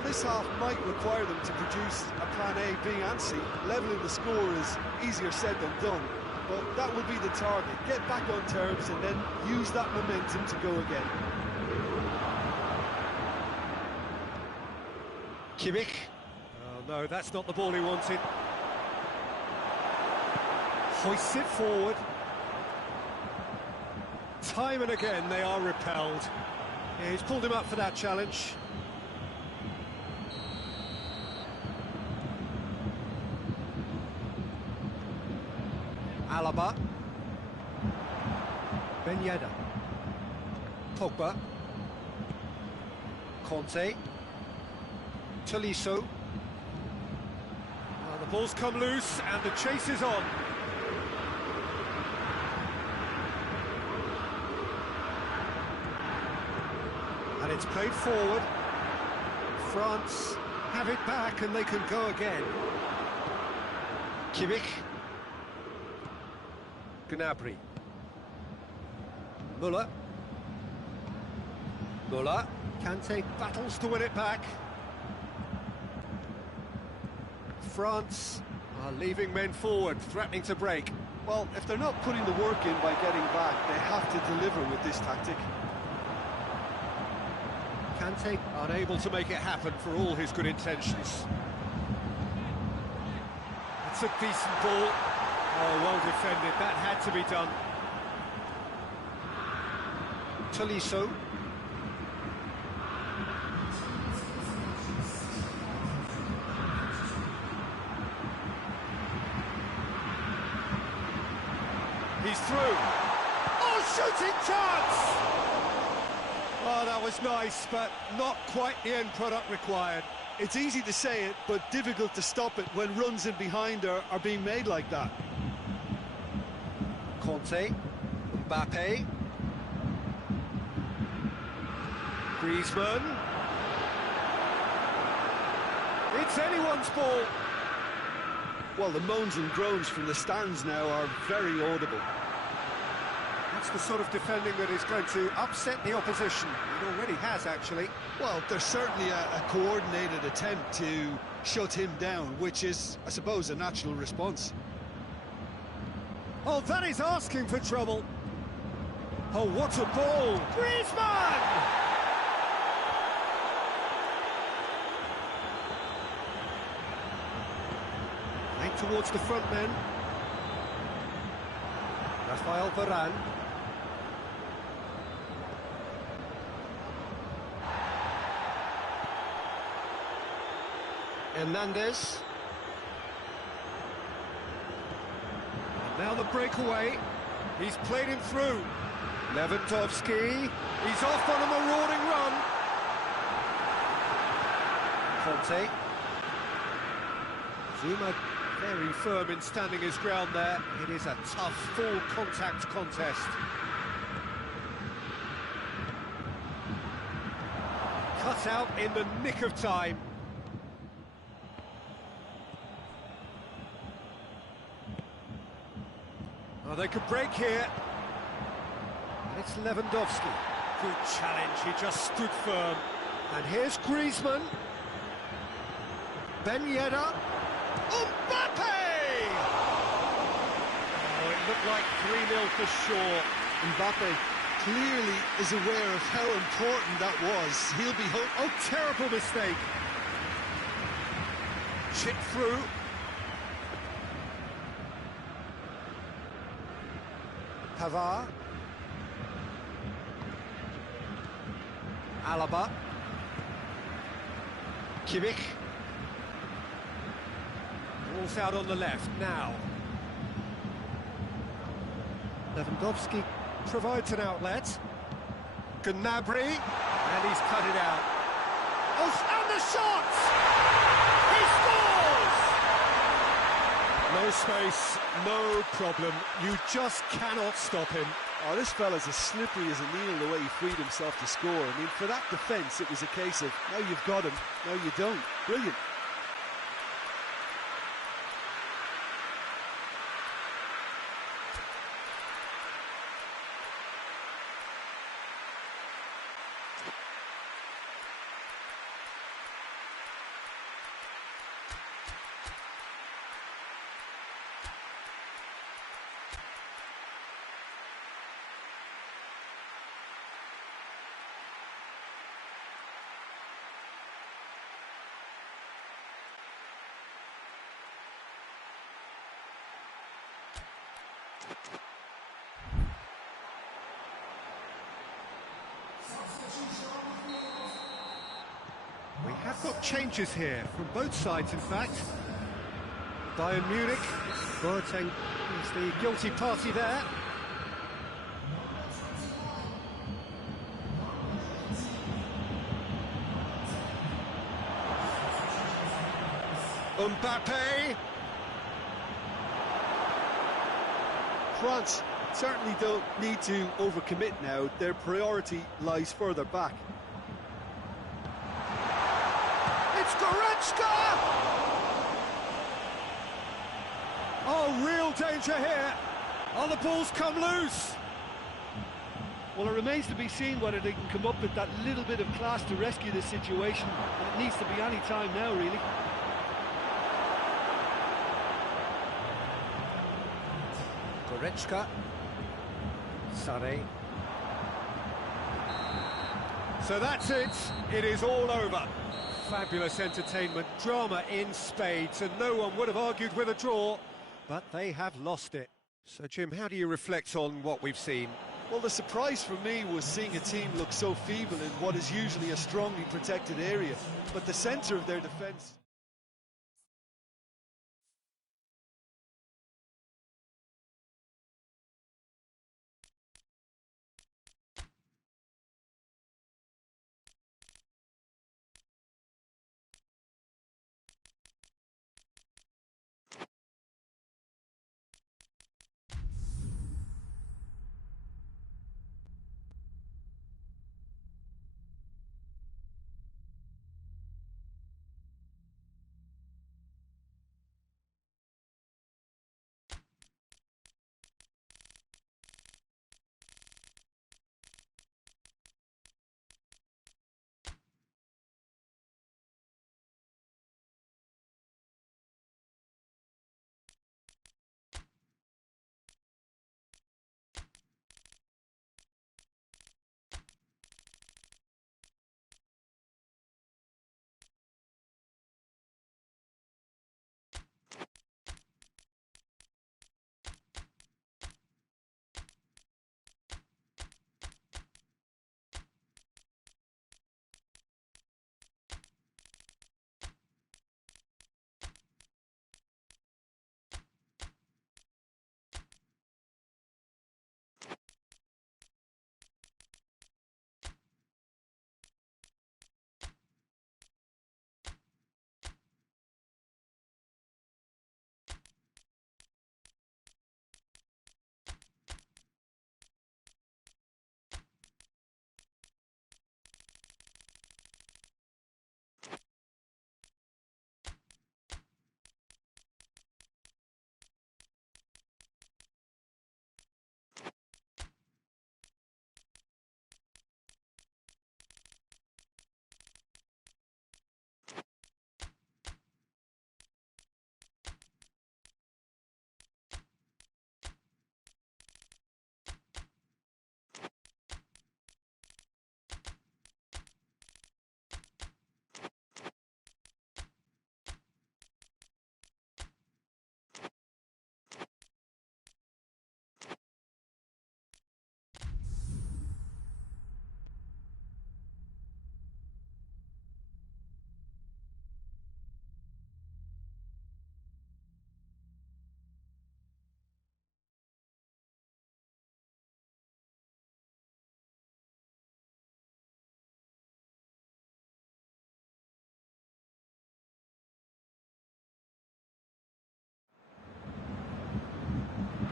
Well, this half might require them to produce a plan A, B and C. Levelling the score is easier said than done, but that will be the target. Get back on terms and then use that momentum to go again. Kimmich. Oh no, that's not the ball he wanted. Hoists it forward. Time and again they are repelled. Yeah, he's pulled him up for that challenge. Alaba. Ben Yedder. Pogba. Conte. Tolisso. The ball's come loose and the chase is on. And it's played forward. France have it back and they can go again. Kimmich. Gnabry. Müller. Müller. Kante battles to win it back. France are leaving men forward, threatening to break. Well, if they're not putting the work in by getting back, they have to deliver with this tactic. Kante unable to make it happen for all his good intentions. It's a decent ball. Oh, well defended. That had to be done. Tolisso. He's through. Oh, shooting chance! Oh, that was nice, but not quite the end product required. It's easy to say it, but difficult to stop it when runs in behind are being made like that. Conte. Mbappe. Griezmann. It's anyone's ball. Well, the moans and groans from the stands now are very audible. That's the sort of defending that is going to upset the opposition. It already has, actually. Well, there's certainly a coordinated attempt to shut him down, which is, I suppose, a natural response. Oh, that is asking for trouble. Oh, what a ball! Griezmann! Playing towards the front men. Rafael Varane. Hernandez. Now the breakaway. He's played him through. Lewandowski. He's off on a marauding run. Conte. Zuma very firm in standing his ground there. It is a tough full contact contest. Cut out in the nick of time. Oh, they could break here. It's Lewandowski. Good challenge, he just stood firm. And here's Griezmann. Ben Yedder. Mbappe! Oh, it looked like 3-0 for sure. Mbappe clearly is aware of how important that was. He'll be Oh, terrible mistake. Chip through. Pavard. Alaba. Kimmich. Ball's out on the left now. Lewandowski provides an outlet. Gnabry, and he's cut it out. Oh, and the shot! He scores! No space, no problem. You just cannot stop him. Oh, this fella's as slippery as a needle the way he freed himself to score. I mean, for that defence, it was a case of, now you've got him, now you don't. Brilliant. We have got changes here from both sides, in fact. Bayern Munich, Boateng is the guilty party there. Mbappe. France certainly don't need to overcommit now. Their priority lies further back. It's Goretzka! Oh, real danger here. Oh, the ball's come loose. Well, it remains to be seen whether they can come up with that little bit of class to rescue this situation. And it needs to be any time now, really. Goretzka. Sané. So that's it. It is all over. Fabulous entertainment, drama in spades, and no one would have argued with a draw, but they have lost it. So, Jim, how do you reflect on what we've seen? Well, the surprise for me was seeing a team look so feeble in what is usually a strongly protected area, but the centre of their defence...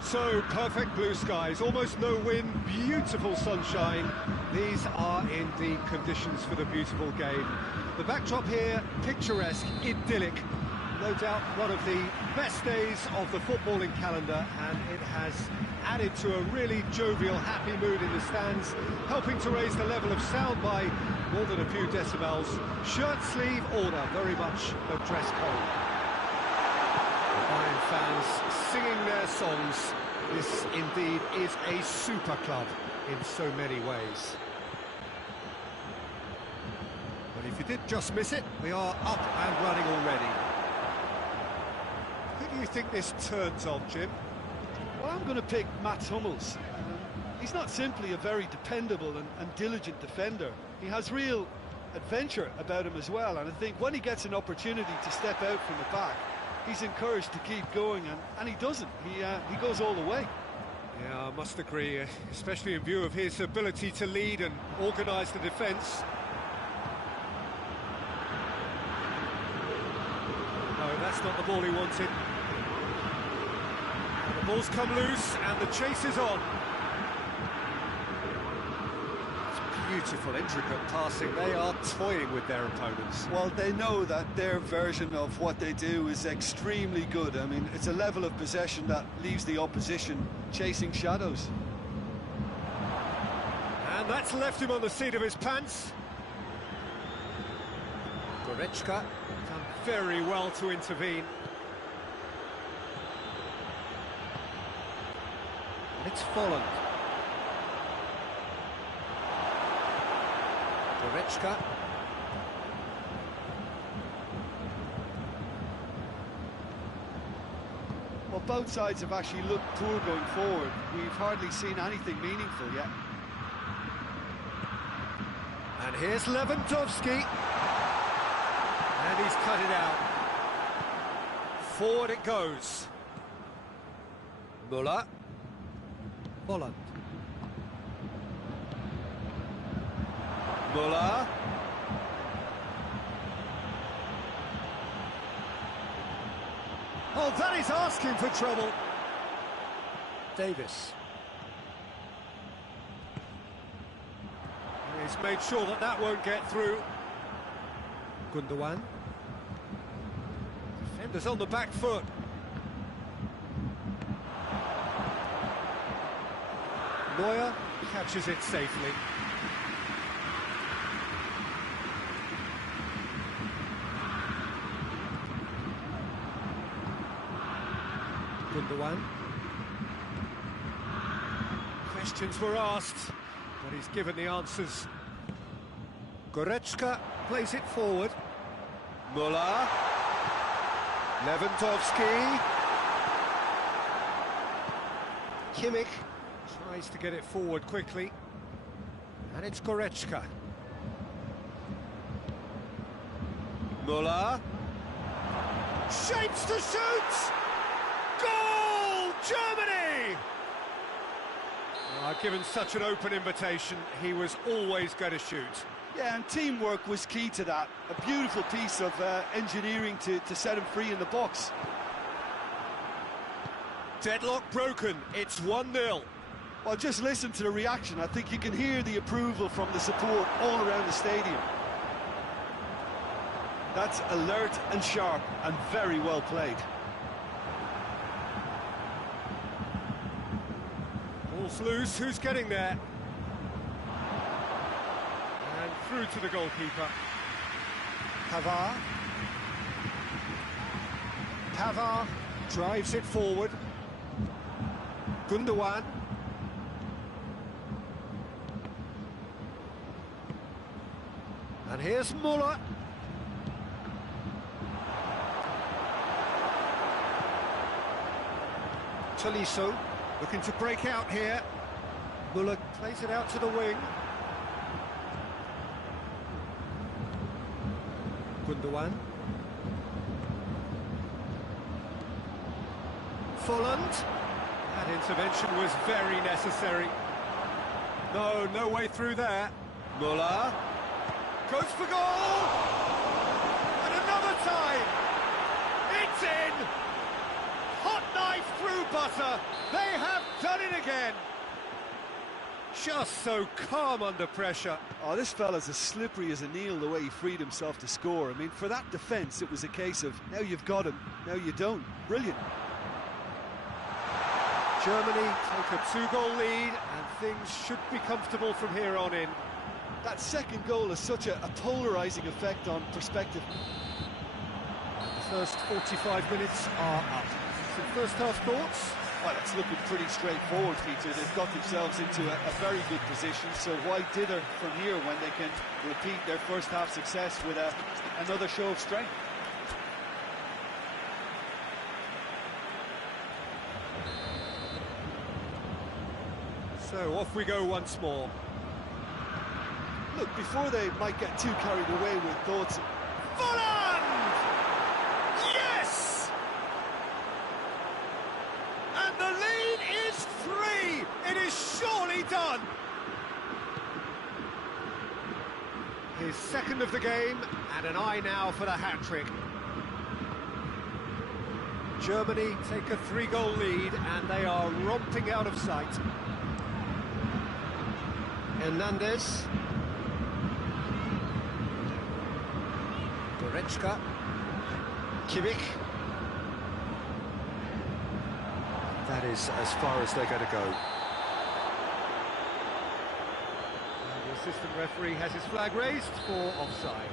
So, perfect blue skies, almost no wind, beautiful sunshine. These are indeed conditions for the beautiful game. The backdrop here, picturesque, idyllic. No doubt one of the best days of the footballing calendar, and it has added to a really jovial, happy mood in the stands, helping to raise the level of sound by more than a few decibels. Shirt sleeve order, very much a dress code. Bayern fans singing their songs. This indeed is a super club in so many ways. But if you did just miss it, we are up and running already. Who do you think this turns on, Jim? Well, I'm going to pick Mats Hummels. He's not simply a very dependable and diligent defender. He has real adventure about him as well, and I think when he gets an opportunity to step out from the back, he's encouraged to keep going, and he doesn't. He goes all the way. Yeah, I must agree, especially in view of his ability to lead and organise the defence. No, that's not the ball he wanted. The ball's come loose and the chase is on. Beautiful, intricate passing. They are toying with their opponents. Well, they know that their version of what they do is extremely good. I mean, it's a level of possession that leaves the opposition chasing shadows. And that's left him on the seat of his pants. Goretzka done very well to intervene. And it's Folland. Goretzka. Well, both sides have actually looked poor going forward. We've hardly seen anything meaningful yet. And here's Lewandowski. And he's cut it out. Forward it goes. Müller. Folland. Müller. Oh, that is asking for trouble. Davis. He's made sure that that won't get through. Gundogan. Defenders on the back foot. Neuer catches it safely. Gundogan. Questions were asked, but he's given the answers. Goretzka plays it forward. Müller. Lewandowski. Kimmich tries to get it forward quickly. And it's Goretzka. Müller. Shapes to shoot! Goal! Germany! Given such an open invitation, he was always going to shoot. Yeah, and teamwork was key to that. A beautiful piece of engineering to set him free in the box. Deadlock broken, it's 1-0. Well, just listen to the reaction. I think you can hear the approval from the support all around the stadium. That's alert and sharp and very well played. Ball's loose, who's getting there? And through to the goalkeeper. Pavard. Pavard drives it forward. Gundogan. And here's Müller. Tolisso looking to break out here. Müller plays it out to the wing. Gundogan. Folland. That intervention was very necessary. No way through there. Müller goes for goal! And another time! It's in! Hot knife through butter! They have done it again! Just so calm under pressure. Oh, this fella's as slippery as a needle the way he freed himself to score. I mean, for that defence, it was a case of, now you've got him, now you don't. Brilliant. Germany take a 2-goal lead, and things should be comfortable from here on in. That second goal has such a polarising effect on perspective. The first 45 minutes are up. Some first half thoughts? Well, it's looking pretty straightforward, Peter. They've got themselves into a very good position, so why dither from here when they can repeat their first half success with another show of strength? So off we go once more. Look, before they might get too carried away with thoughts. Volland! Yes! And the lead is 3! It is surely done! His second of the game, and an eye now for the hat-trick. Germany take a 3-goal lead, and they are romping out of sight. Hernandez. Goretzka. Kimmich. That is as far as they're going to go. And the assistant referee has his flag raised for offside.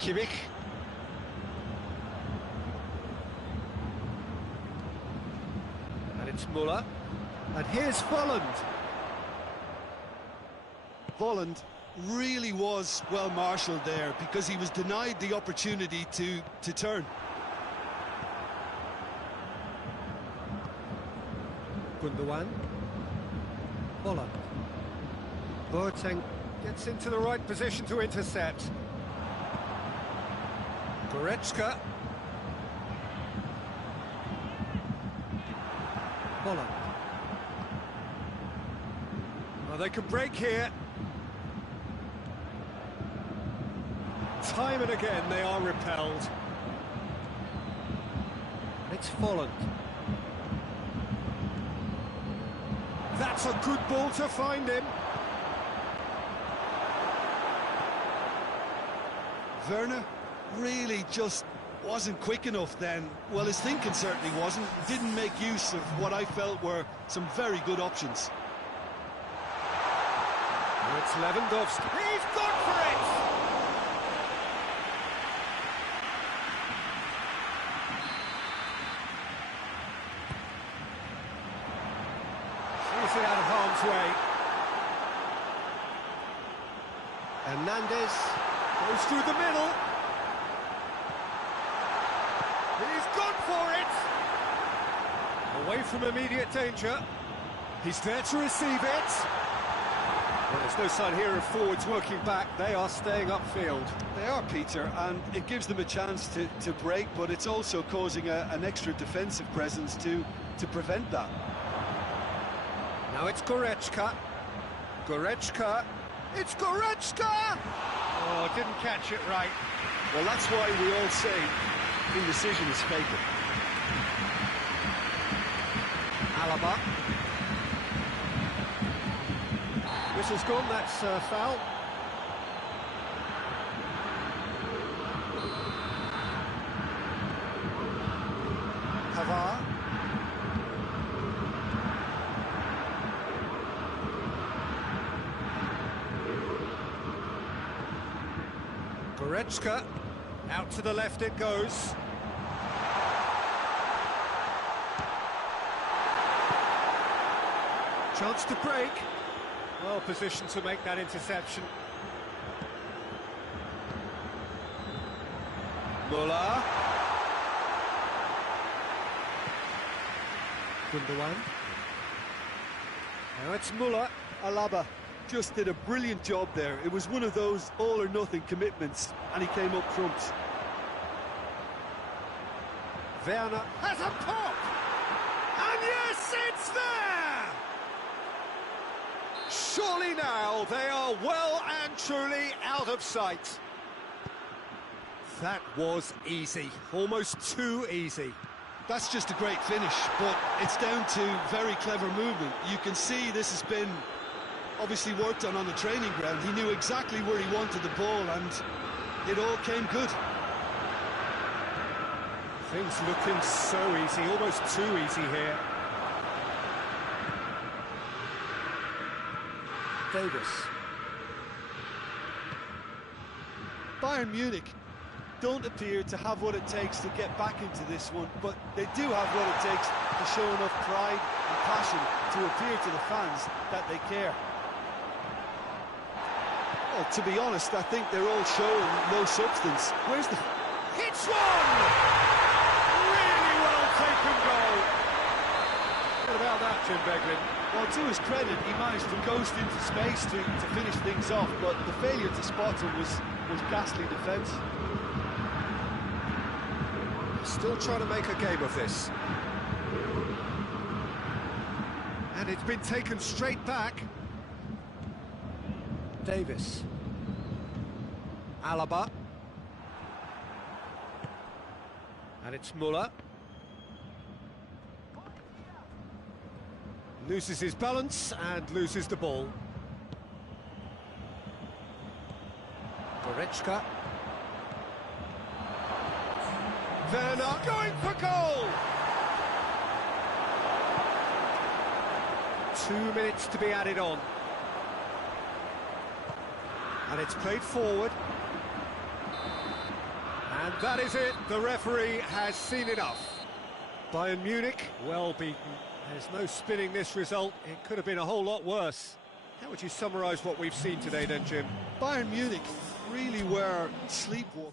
Kimmich. And it's Müller. And here's Volland. Volland really was well marshalled there because he was denied the opportunity to turn. Gundogan. Volland. Boateng gets into the right position to intercept. Goretzka. Volland. Well, they can break here. Time and again they are repelled. It's Volland. That's a good ball to find him. Werner really just wasn't quick enough then. Well, his thinking certainly wasn't. Didn't make use of what I felt were some very good options. It's Lewandowski. He's gone for it! Sees it out of harm's way. Hernandez goes through the middle. He's gone for it! Away from immediate danger. He's there to receive it. Well, there's no sign here of forwards working back. They are staying upfield. They are, Peter, and it gives them a chance to break, but it's also causing an extra defensive presence to prevent that. Now it's Goretzka. Goretzka. It's Goretzka! Oh, didn't catch it right. Well, that's why we all say indecision is fatal. Alaba. Whistle's gone, that's foul. Pavard. Goretzka. Out to the left it goes. Chance to break. Well positioned to make that interception. Müller. Gundogan. Now it's Müller. Alaba just did a brilliant job there. It was one of those all-or-nothing commitments, and he came up trumps. Werner has a pop! And yes, it's there! Surely now they are well and truly out of sight. That was easy, almost too easy. That's just a great finish, but it's down to very clever movement. You can see this has been obviously worked on the training ground. He knew exactly where he wanted the ball, and it all came good. Things looking so easy, almost too easy here. Davis. Bayern Munich don't appear to have what it takes to get back into this one, but they do have what it takes to show enough pride and passion to appear to the fans that they care. Well, to be honest, I think they're all showing no substance. Where's the... Hits one! Really well taken goal. What about that, Jim Beglin? Well, to his credit, he managed to ghost into space to finish things off, but the failure to spot him was ghastly defence. Still trying to make a game of this. And it's been taken straight back. Davis. Alaba. And it's Muller. Loses his balance and loses the ball. Goretzka. Werner going for goal! 2 minutes to be added on. And it's played forward. And that is it. The referee has seen enough. Bayern Munich, well beaten. There's no spinning this result. It could have been a whole lot worse. How would you summarise what we've seen today then, Jim? Bayern Munich really were sleepwalking.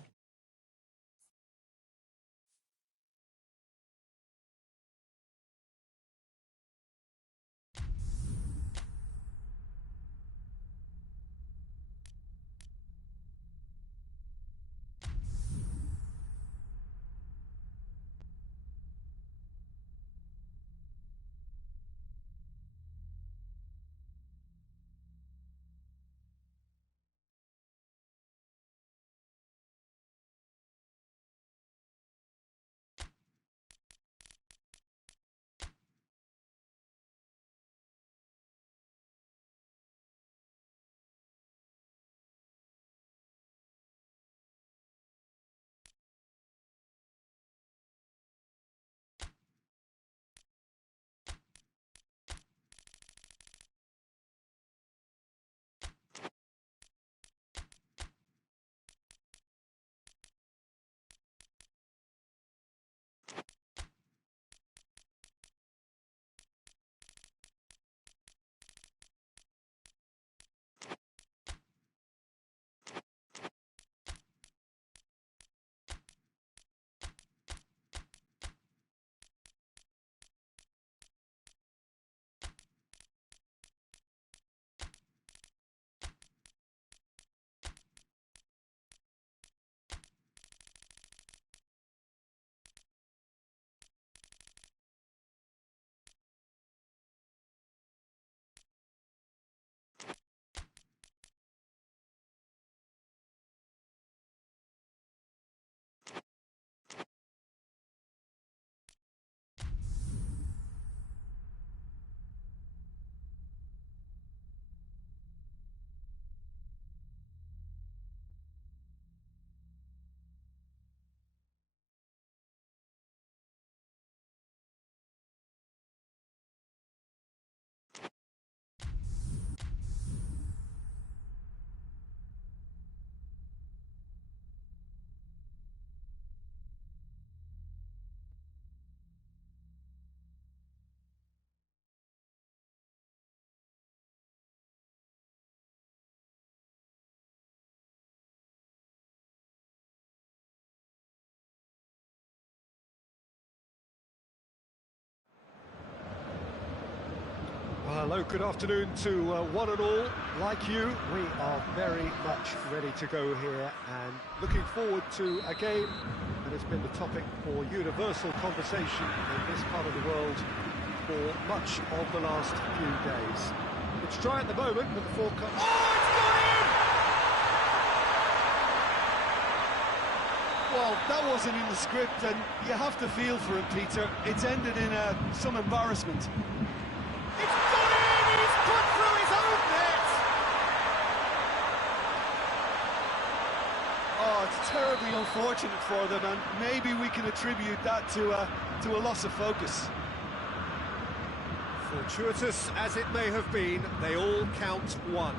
Hello, good afternoon to one and all. Like you, we are very much ready to go here and looking forward to a game that has been the topic for universal conversation in this part of the world for much of the last few days. It's dry at the moment with the forecast. Oh, it's gone in! Well, that wasn't in the script, and you have to feel for him, Peter. It's ended in some embarrassment. It's gone in! He's put through his own net! Oh, it's terribly unfortunate for them, and maybe we can attribute that to a loss of focus. Fortuitous as it may have been, they all count one.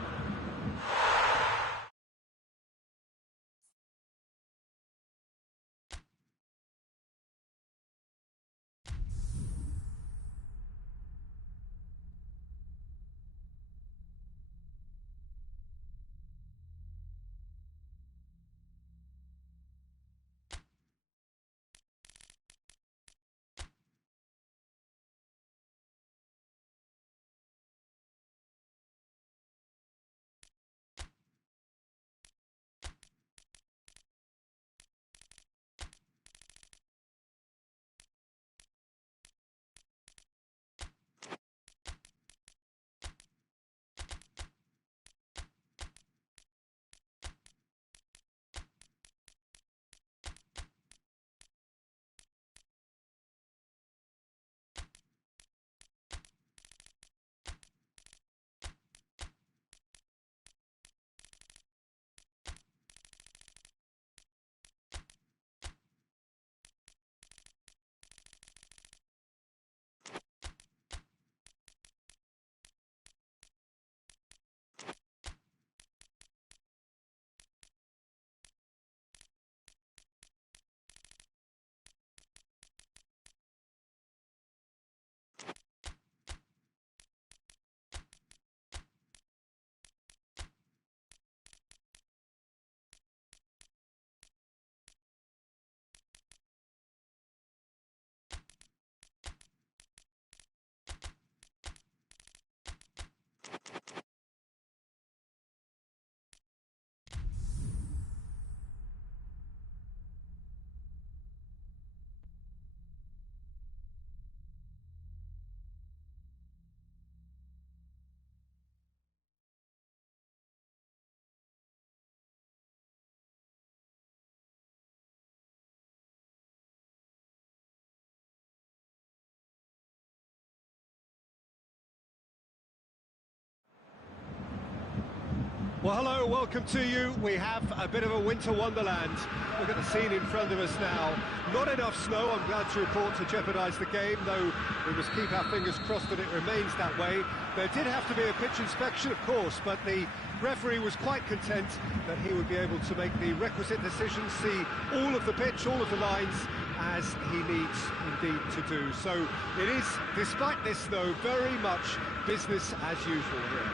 Well, hello, welcome to you. We have a bit of a winter wonderland. Look at the scene in front of us now. Not enough snow, I'm glad to report, to jeopardise the game, though we must keep our fingers crossed that it remains that way. There did have to be a pitch inspection, of course, but the referee was quite content that he would be able to make the requisite decisions, see all of the pitch, all of the lines, as he needs indeed to do. So it is, despite this though, very much business as usual here.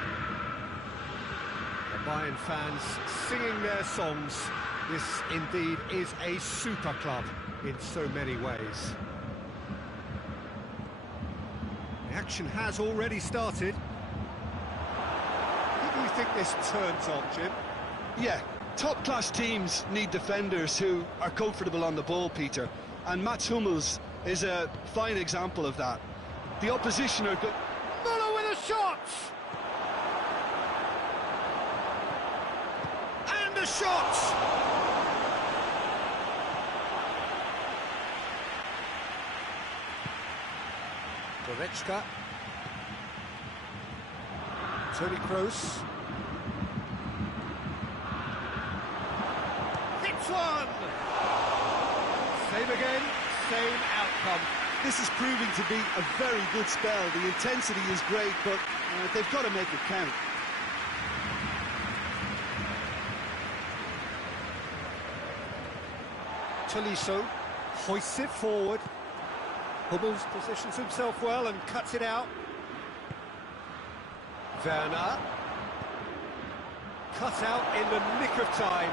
The Bayern fans singing their songs. This indeed is a super club in so many ways. The action has already started. Who do you think this turns on, Jim? Yeah, top-class teams need defenders who are comfortable on the ball, Peter. And Mats Hummels is a fine example of that. The opposition are good. Müller with a shot! And a shot! Goretzka. Toni Kroos. Hits one! Same again, same outcome. This is proving to be a very good spell. The intensity is great, but they've got to make it count. Tolisso hoists it forward. Hummels positions himself well and cuts it out. Werner. Cut out in the nick of time.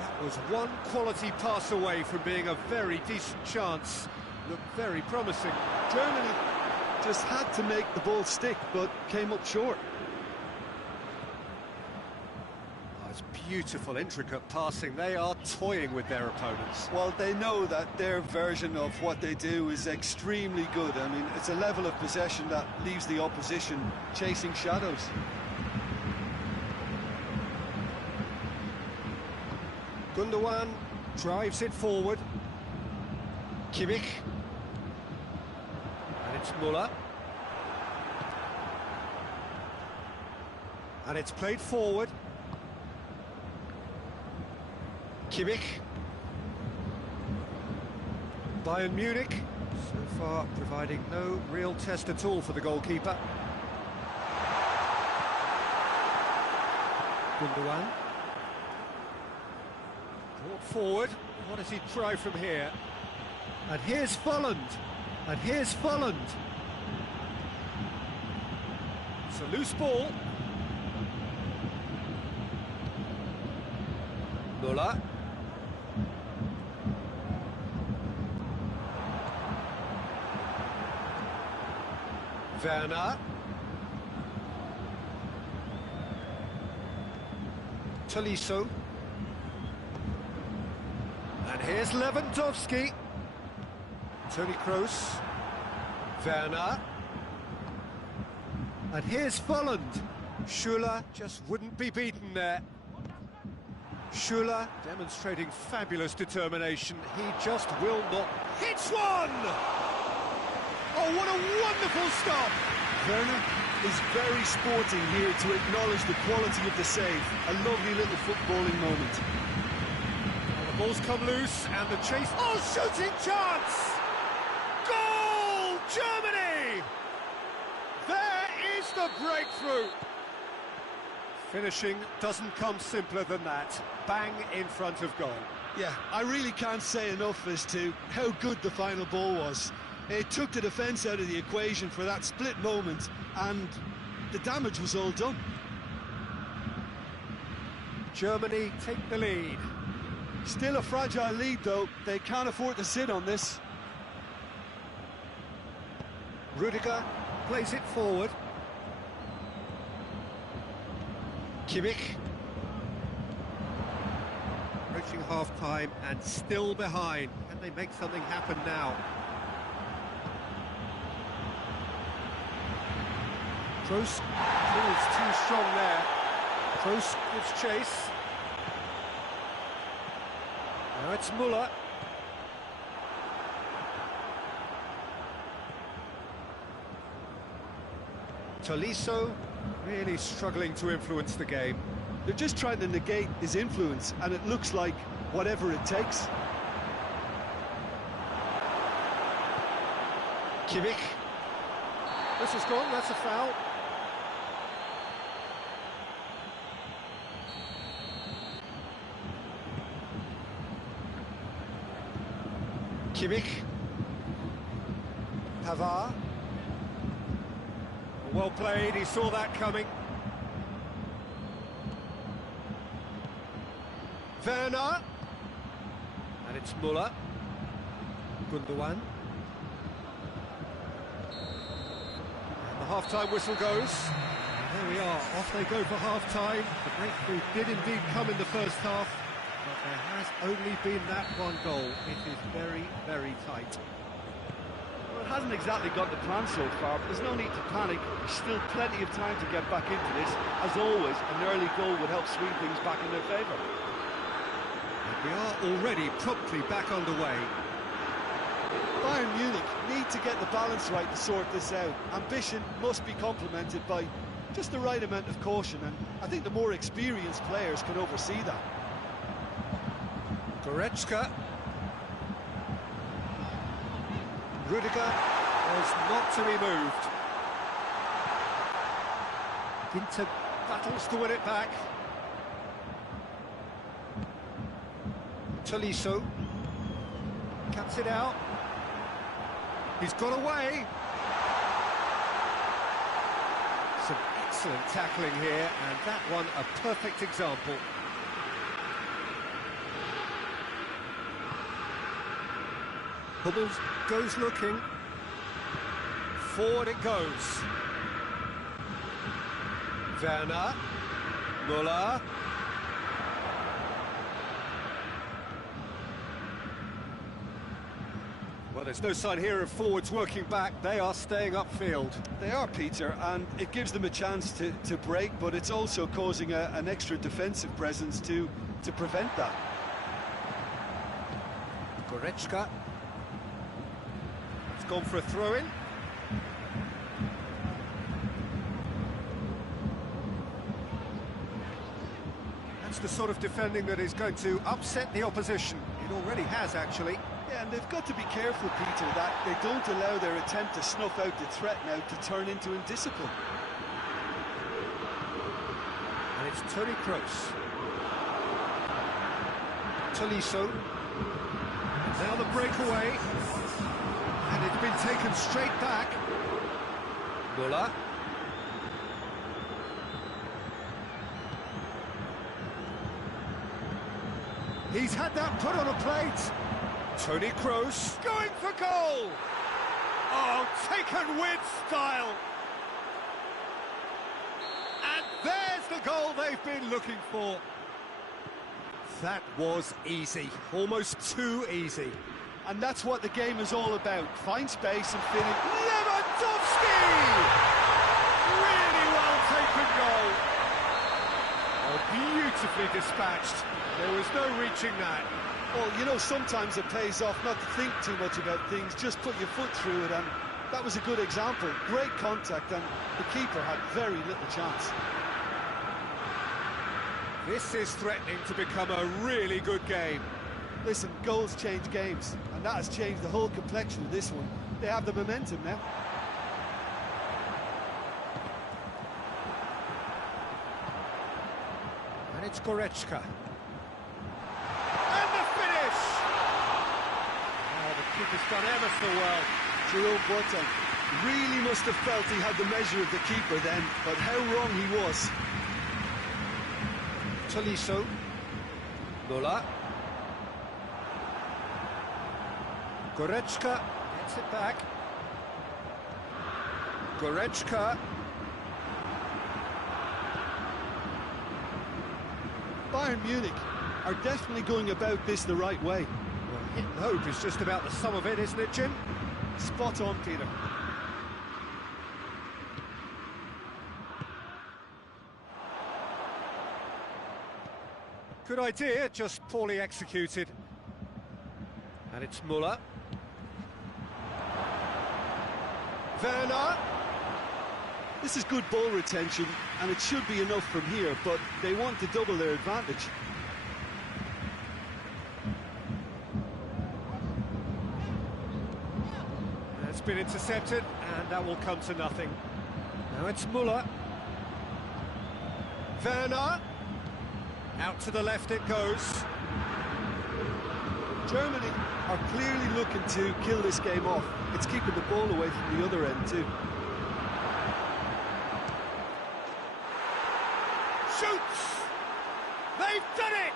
That was one quality pass away from being a very decent chance. Looked very promising. Germany just had to make the ball stick, but came up short. Oh, it's beautiful, intricate passing. They are toying with their opponents. Well, they know that their version of what they do is extremely good. I mean, it's a level of possession that leaves the opposition chasing shadows. Gundogan drives it forward. Kimmich. And it's Müller. And it's played forward. Kimmich. Bayern Munich, so far providing no real test at all for the goalkeeper. Gundogan. Brought forward. What does he try from here? And here's Volland. And here's Volland. It's a loose ball. Müller. Werner. Tolisso. And here's Lewandowski. Toni Kroos. Werner. And here's Volland. Schüller just wouldn't be beaten there. Schüller demonstrating fabulous determination. He just will not. Hits one! Oh, what a wonderful stop! Werner is very sporting here to acknowledge the quality of the save. A lovely little footballing moment. The ball's come loose and the chase. Oh, shooting chance! Goal, Germany! There is the breakthrough. Finishing doesn't come simpler than that. Bang in front of goal. Yeah, I really can't say enough as to how good the final ball was. It took the defence out of the equation for that split moment, and the damage was all done. Germany take the lead. Still a fragile lead, though. They can't afford to sit on this. Rudiger plays it forward. Kimmich. Approaching half-time and still behind. Can they make something happen now? Kroos pulls too strong there. Kroos gives chase. Now it's Müller. Tolisso Really struggling to influence the game. They're just trying to negate his influence, and it looks like whatever it takes. Kimmich. This is gone, that's a foul. Kimmich. Ps4. Well played, he saw that coming. Werner. And it's Müller. Gundogan. And the half-time whistle goes. And there we are, off they go for half-time. The breakthrough did indeed come in the first half, but there has only been that one goal. It is very, very tight. Well, it hasn't exactly got the plan so far, but there's no need to panic. There's still plenty of time to get back into this. As always, an early goal would help swing things back in their favour. We are already promptly back underway. Bayern Munich need to get the balance right to sort this out. Ambition must be complemented by just the right amount of caution, and I think the more experienced players can oversee that. Goretzka. Rudiger was not to be moved. Ginter battles to win it back. Tolisso cuts it out. He's got away. Some excellent tackling here, and that one a perfect example. Hummels goes looking. Forward it goes. Werner. Müller. Well, there's no sign here of forwards working back. They are staying upfield. They are, Peter, and it gives them a chance to break, but it's also causing an extra defensive presence to prevent that. Goretzka. It's gone for a throw-in. That's the sort of defending that is going to upset the opposition. It already has, actually. Yeah, and they've got to be careful, Peter, that they don't allow their attempt to snuff out the threat now to turn into indiscipline. And it's Toni Kroos. Tolisso. Now the breakaway. And it's been taken straight back. Müller. He's had that put on a plate. Toni Kroos going for goal! Oh, taken with style! And there's the goal they've been looking for. That was easy, almost too easy. And that's what the game is all about. Find space and finish. Lewandowski! Really well taken goal. Oh, beautifully dispatched. There was no reaching that. Well, you know, sometimes it pays off not to think too much about things, just put your foot through it, and that was a good example. Great contact, and the keeper had very little chance. This is threatening to become a really good game. Listen, goals change games, and that has changed the whole complexion of this one. They have the momentum now. And it's Goretzka. Keeper's done ever so well. Jerome Boateng really must have felt he had the measure of the keeper then, but how wrong he was. Tolisso. Müller. Goretzka gets it back. Goretzka. Bayern Munich are definitely going about this the right way. Hit and hope is just about the sum of it, isn't it, Jim? Spot on, Peter. Good idea, just poorly executed. And it's Müller. Werner. This is good ball retention, and it should be enough from here, but they want to double their advantage. It's been intercepted, and that will come to nothing. Now it's Muller. Werner. Out to the left it goes. Germany are clearly looking to kill this game off. It's keeping the ball away from the other end too. Shoots! They've done it!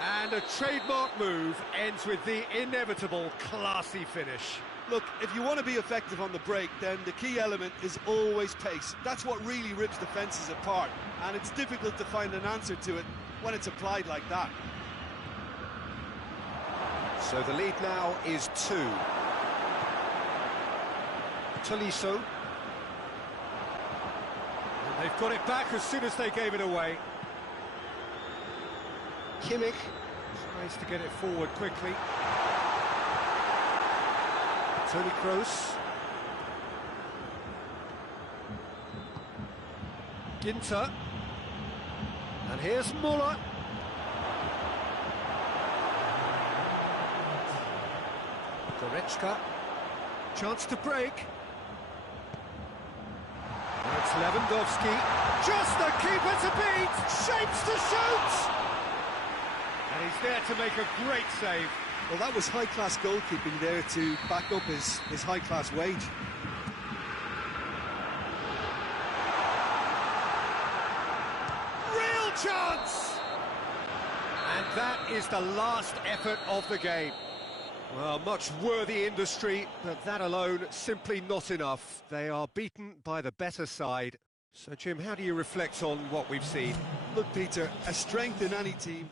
And a trademark move ends with the inevitable classy finish. Look, if you want to be effective on the break, then the key element is always pace. That's what really rips defences apart, and it's difficult to find an answer to it when it's applied like that. So the lead now is 2. Tolisso. And they've got it back as soon as they gave it away. Kimmich tries to get it forward quickly. Toni Kroos. Ginter. And here's Muller. Goretzka. Chance to break. And it's Lewandowski. Just the keeper to beat. Shapes to shoot. And he's there to make a great save. Well, that was high-class goalkeeping there to back up his high-class wage. Real chance! And that is the last effort of the game. Well, much worthy industry, but that alone simply not enough. They are beaten by the better side. So, Jim, how do you reflect on what we've seen? Look, Peter, a strength in any team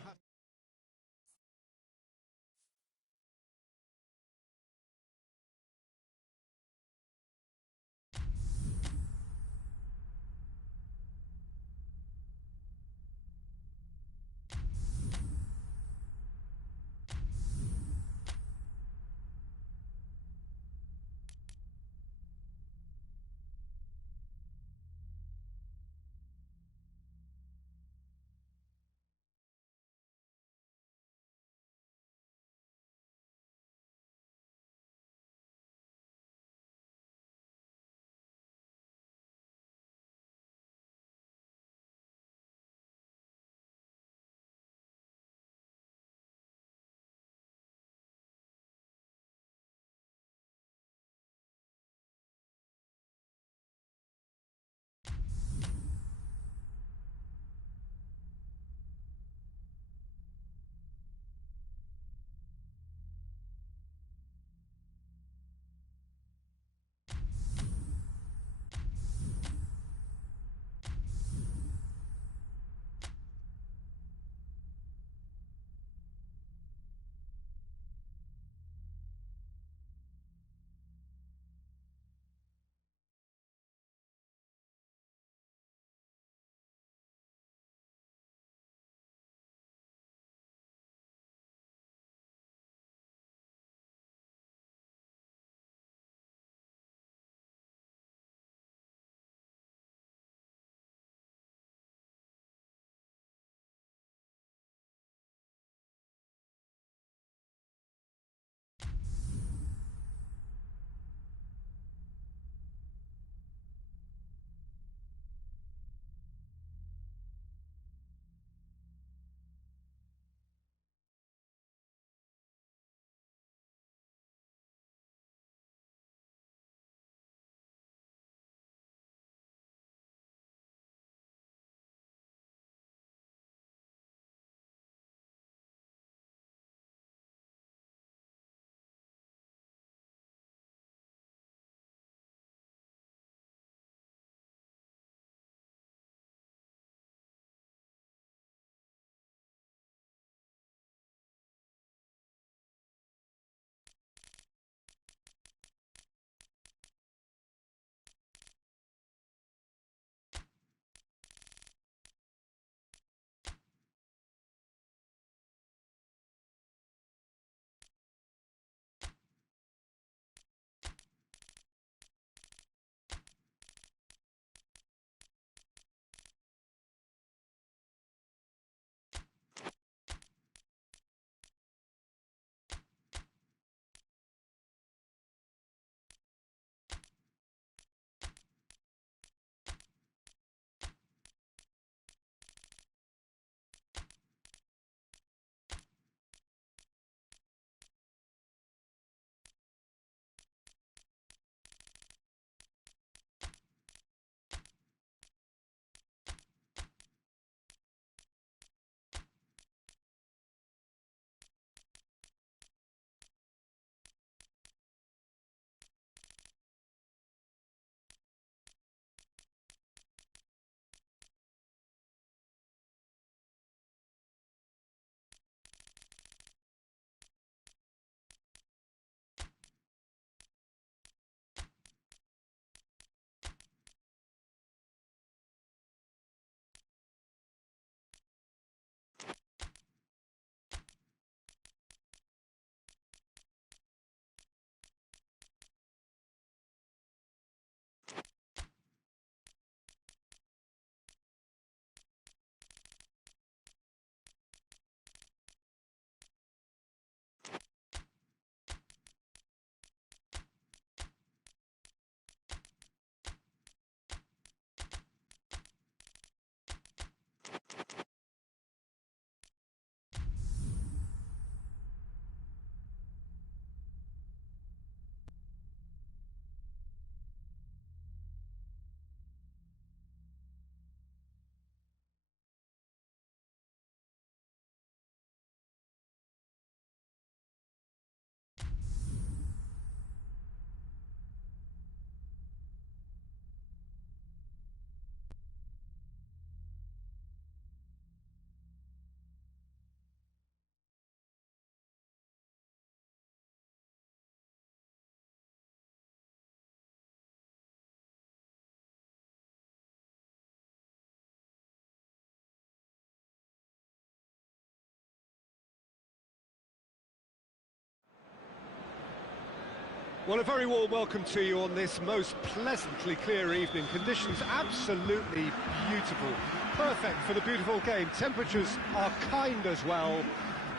Well, a very warm welcome to you on this most pleasantly clear evening. Conditions absolutely beautiful. Perfect for the beautiful game. Temperatures are kind as well.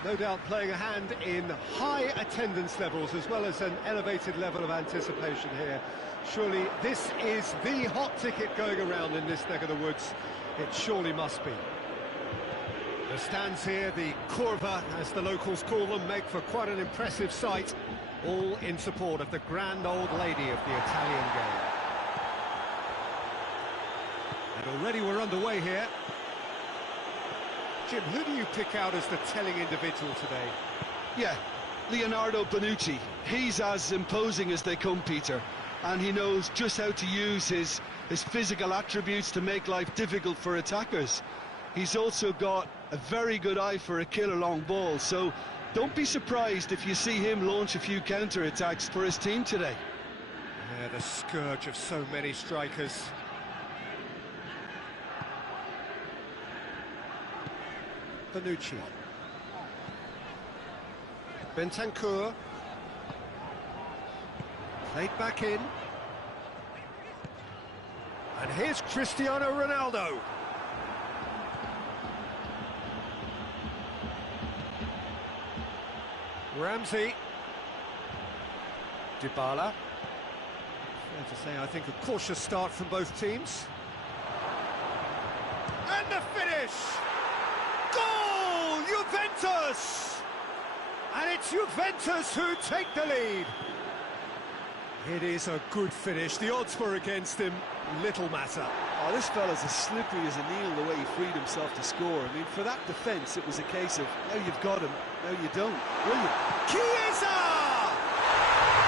No doubt playing a hand in high attendance levels as well as an elevated level of anticipation here. Surely this is the hot ticket going around in this neck of the woods. It surely must be. The stands here, the curva, as the locals call them, make for quite an impressive sight, all in support of the grand old lady of the Italian game. And already we're underway here. Jim, who do you pick out as the telling individual today? Yeah, Leonardo Bonucci. He's as imposing as they come, Peter, and he knows just how to use his physical attributes to make life difficult for attackers. He's also got a very good eye for a killer long ball, so don't be surprised if you see him launch a few counter-attacks for his team today. Yeah, the scourge of so many strikers. Bonucci. Bentancur. Played back in. And here's Cristiano Ronaldo. Ramsey. Dybala. Fair to say, I think, a cautious start from both teams. And the finish! Goal! Juventus! And it's Juventus who take the lead. It is a good finish. The odds were against him. Little matter. Oh, this fella's as slippery as a needle the way he freed himself to score. I mean, for that defence, it was a case of, now you've got him, now you don't. Brilliant. Chiesa!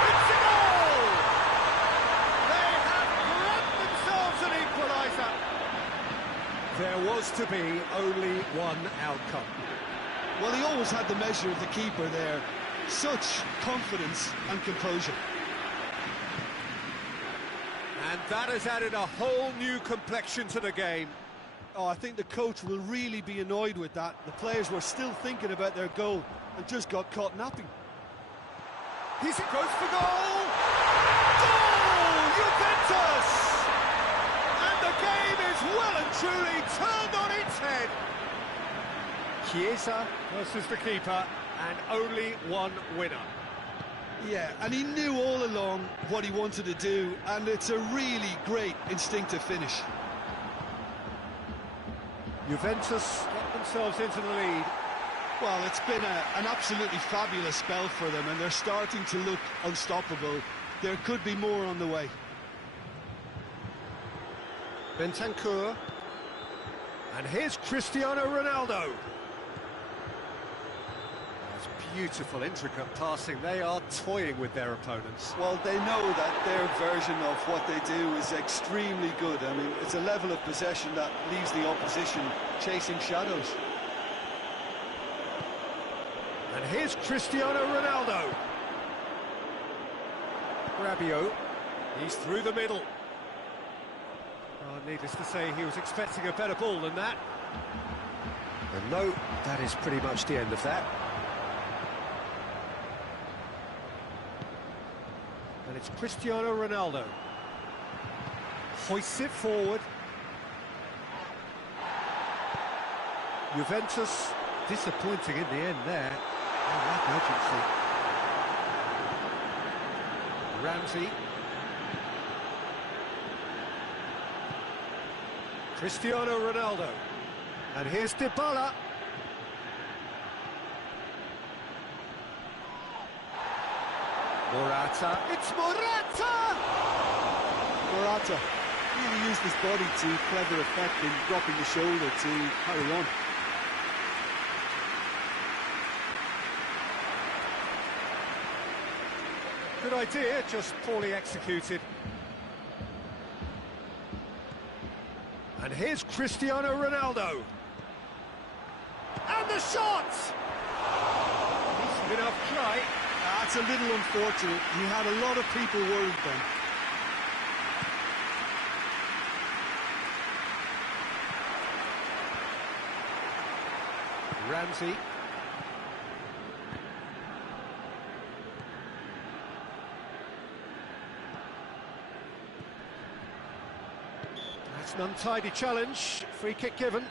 It's a goal! They have grabbed themselves an equaliser. There was to be only one outcome. Well, he always had the measure of the keeper there. Such confidence and composure. And that has added a whole new complexion to the game. Oh, I think the coach will really be annoyed with that. The players were still thinking about their goal and just got caught napping. He's it goes for goal! Goal! Juventus! And the game is well and truly turned on its head. Chiesa versus the keeper, and only one winner. Yeah, and he knew all along what he wanted to do, and it's a really great instinctive finish. Juventus get themselves into the lead. Well, it's been an absolutely fabulous spell for them, and they're starting to look unstoppable. There could be more on the way. Bentancur. And here's Cristiano Ronaldo. Beautiful, intricate passing. They are toying with their opponents. Well, they know that their version of what they do is extremely good. I mean, it's a level of possession that leaves the opposition chasing shadows. And here's Cristiano Ronaldo. Rabiot. He's through the middle. Oh, needless to say, he was expecting a better ball than that. And no, that is pretty much the end of that. And it's Cristiano Ronaldo. Hoists it forward. Juventus disappointing in the end there. Oh, lack urgency. Ramsey. Cristiano Ronaldo. And here's Dybala. Morata. It's Morata! Morata really used his body to clever effect in dropping the shoulder to carry on. Good idea, just poorly executed. And here's Cristiano Ronaldo. And the shot! Decent enough try. That's a little unfortunate. He had a lot of people worried then. Ramsey. An untidy challenge, free kick given.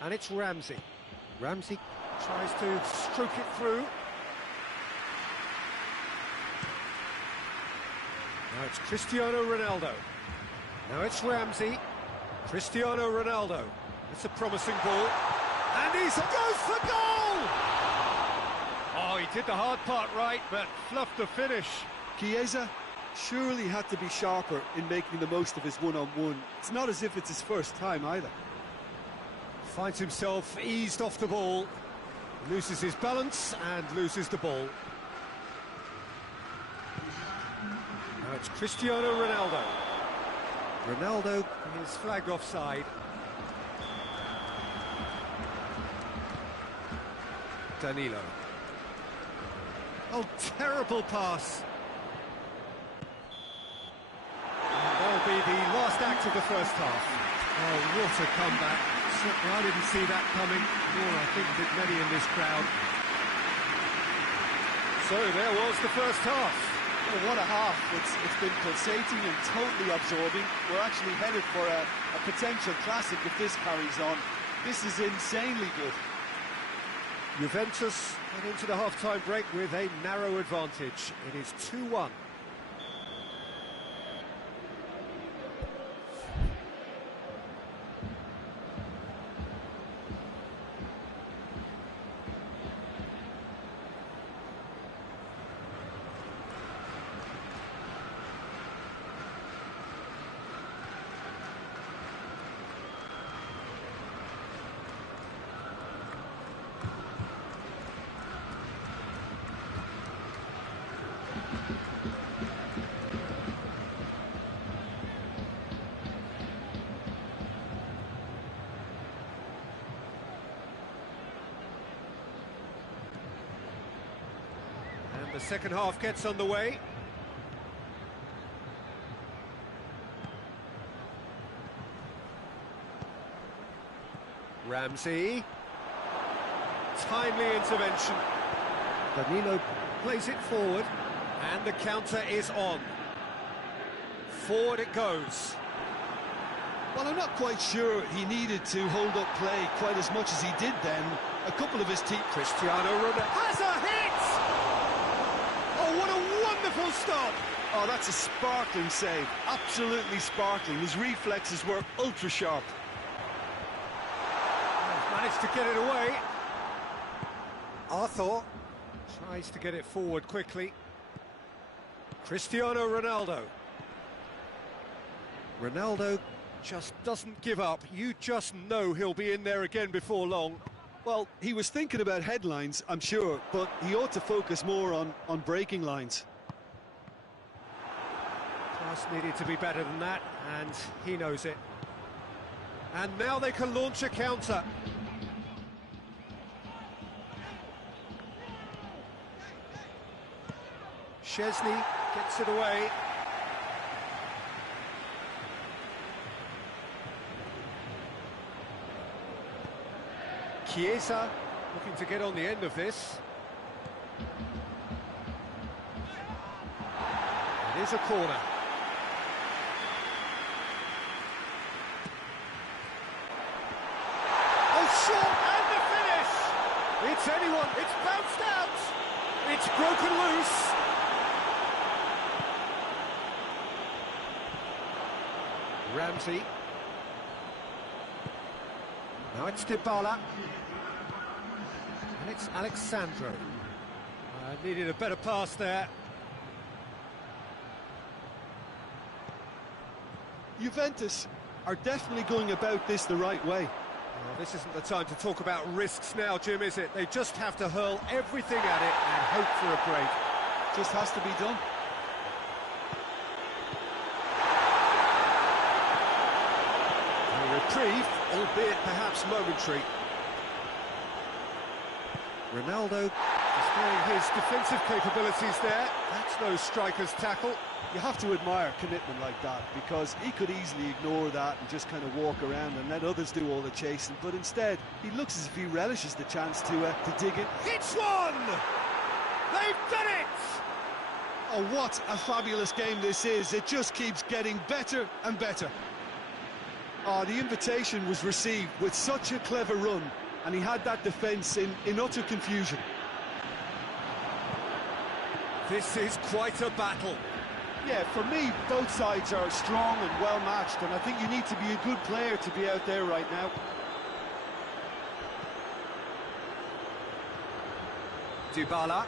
And it's Ramsey. Ramsey tries to stroke it through. Now it's Cristiano Ronaldo. Now it's Ramsey. Cristiano Ronaldo. It's a promising ball. And he goes for goal! Oh, he did the hard part right, but fluffed the finish. Chiesa surely had to be sharper in making the most of his one-on-one. It's not as if it's his first time either. Finds himself eased off the ball, loses his balance and loses the ball. Now it's Cristiano Ronaldo. Ronaldo is flagged offside. Danilo. Oh, terrible pass. And that'll be the last act of the first half. Oh, what a comeback. I didn't see that coming, nor I think that many in this crowd. So there was the first half. Oh, what a half. It's been pulsating and totally absorbing. We're actually headed for a potential classic if this carries on. This is insanely good. Juventus head into the half-time break with a narrow advantage. It is 2-1. The second half gets underway. Ramsey. Timely intervention. Danilo plays it forward, and the counter is on. Forward it goes. Well, I'm not quite sure he needed to hold up play quite as much as he did then. A couple of his team... Cristiano Ronaldo has a hit! Oh, what a wonderful stop! Oh, that's a sparkling save. Absolutely sparkling. His reflexes were ultra sharp. Managed to get it away. Arthur tries to get it forward quickly. Cristiano Ronaldo. Ronaldo just doesn't give up. You just know he'll be in there again before long. Well, he was thinking about headlines, I'm sure, but he ought to focus more on breaking lines. Pass needed to be better than that, and he knows it. And now they can launch a counter. Szczesny gets it away. Chiesa looking to get on the end of this. It is a corner. Oh, shot and the finish! It's anyone, it's bounced out! It's broken loose! Ramsey. Now it's Dybala. And it's Alexandro. Needed a better pass there. Juventus are definitely going about this the right way. Well, this isn't the time to talk about risks now, Jim, is it? They just have to hurl everything at it and hope for a break. Just has to be done. A reprieve, albeit perhaps momentary. Ronaldo displaying his defensive capabilities there. That's no striker's tackle. You have to admire commitment like that, because he could easily ignore that and just kind of walk around and let others do all the chasing, but instead he looks as if he relishes the chance to dig in. Hits one! They've done it! Oh, what a fabulous game this is. It just keeps getting better and better. Oh, the invitation was received with such a clever run, and he had that defence in utter confusion. This is quite a battle. Yeah, for me, both sides are strong and well-matched, and I think you need to be a good player to be out there right now. Dybala.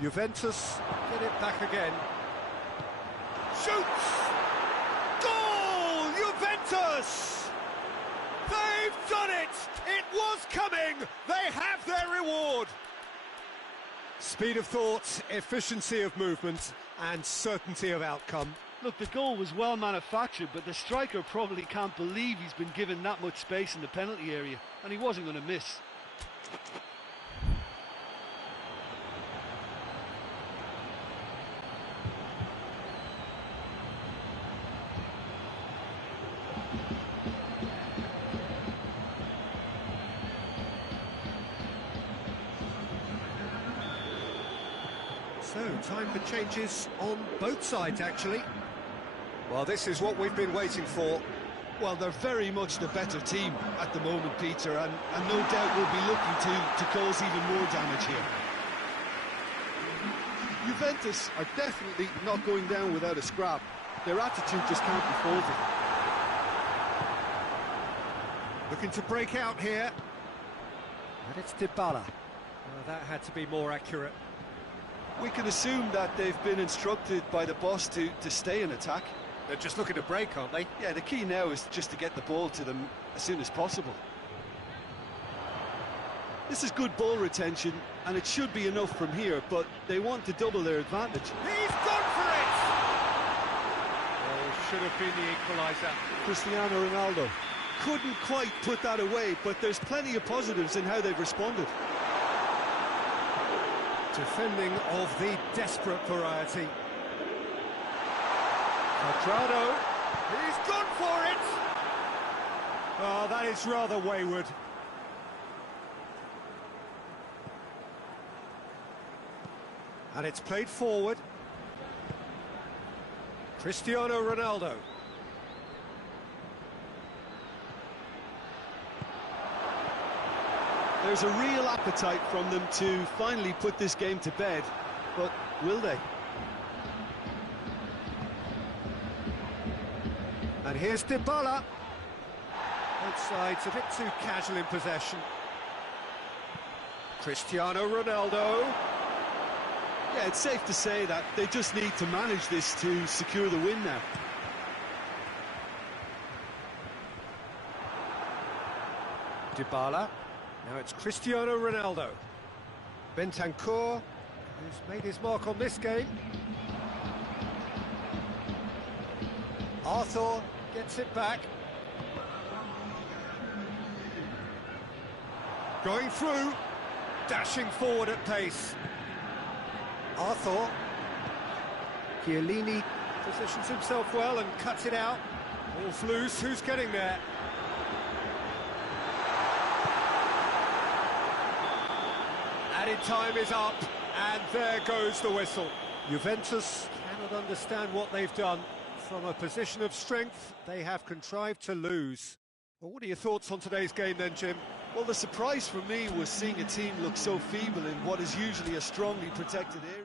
Juventus get it back again. Shoots! Goal! Juventus! They've done it! It was coming! They have their reward! Speed of thought, efficiency of movement, and certainty of outcome. Look, the goal was well manufactured, but the striker probably can't believe he's been given that much space in the penalty area, and he wasn't going to miss. So, time for changes on both sides, actually. Well, this is what we've been waiting for. Well, they're very much the better team at the moment, Peter, and no doubt will be looking to cause even more damage here. Juventus are definitely not going down without a scrap. Their attitude just can't be faulted. Looking to break out here. And it's Dybala. Well, that had to be more accurate. We can assume that they've been instructed by the boss to stay in attack. They're just looking to break, aren't they? Yeah, the key now is just to get the ball to them as soon as possible. This is good ball retention, and it should be enough from here, but they want to double their advantage. He's gone for it! Oh, should have been the equaliser. Cristiano Ronaldo couldn't quite put that away, but there's plenty of positives in how they've responded. Defending of the desperate variety. Quadrado, he's gone for it! Oh, that is rather wayward. And it's played forward. Cristiano Ronaldo. There's a real appetite from them to finally put this game to bed, but will they? And here's Dybala. Both sides a bit too casual in possession. Cristiano Ronaldo. Yeah, it's safe to say that they just need to manage this to secure the win now. Dybala. Now it's Cristiano Ronaldo. Bentancur, who's made his mark on this game. Arthur gets it back. Going through, dashing forward at pace. Arthur. Chiellini positions himself well and cuts it out. Ball's loose, who's getting there? Added time is up, and there goes the whistle. Juventus cannot understand what they've done. From a position of strength, they have contrived to lose. Well, what are your thoughts on today's game then, Jim? Well, the surprise for me was seeing a team look so feeble in what is usually a strongly protected area.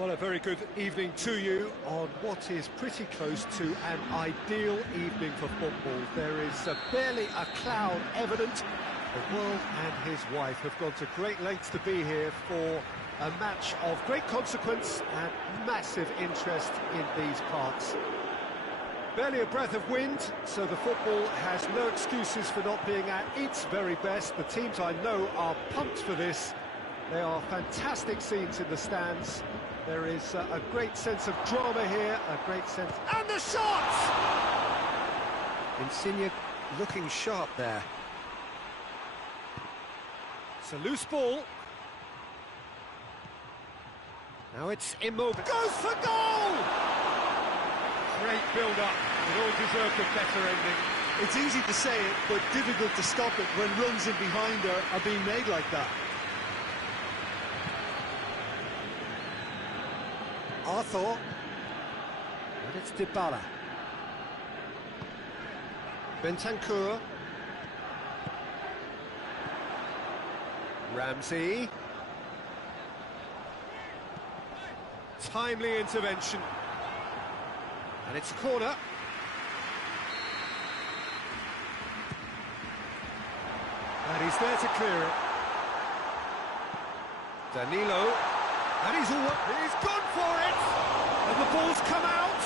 Well, a very good evening to you on what is pretty close to an ideal evening for football. There is barely a cloud evident. The world and his wife have gone to great lengths to be here for a match of great consequence and massive interest in these parts. Barely a breath of wind, so the football has no excuses for not being at its very best. The teams I know are pumped for this. There are fantastic scenes in the stands. There is a great sense of drama here, a great sense... And the shot! Insigne looking sharp there. It's a loose ball. Now it's Immobile. Goes for goal! Great build-up. It all deserved a better ending. It's easy to say it, but difficult to stop it when runs in behind are being made like that. Arthur. And it's Dybala. Bentancur. Ramsey. Timely intervention. And it's a corner. And he's there to clear it. Danilo. And he's gone for it! And the ball's come out!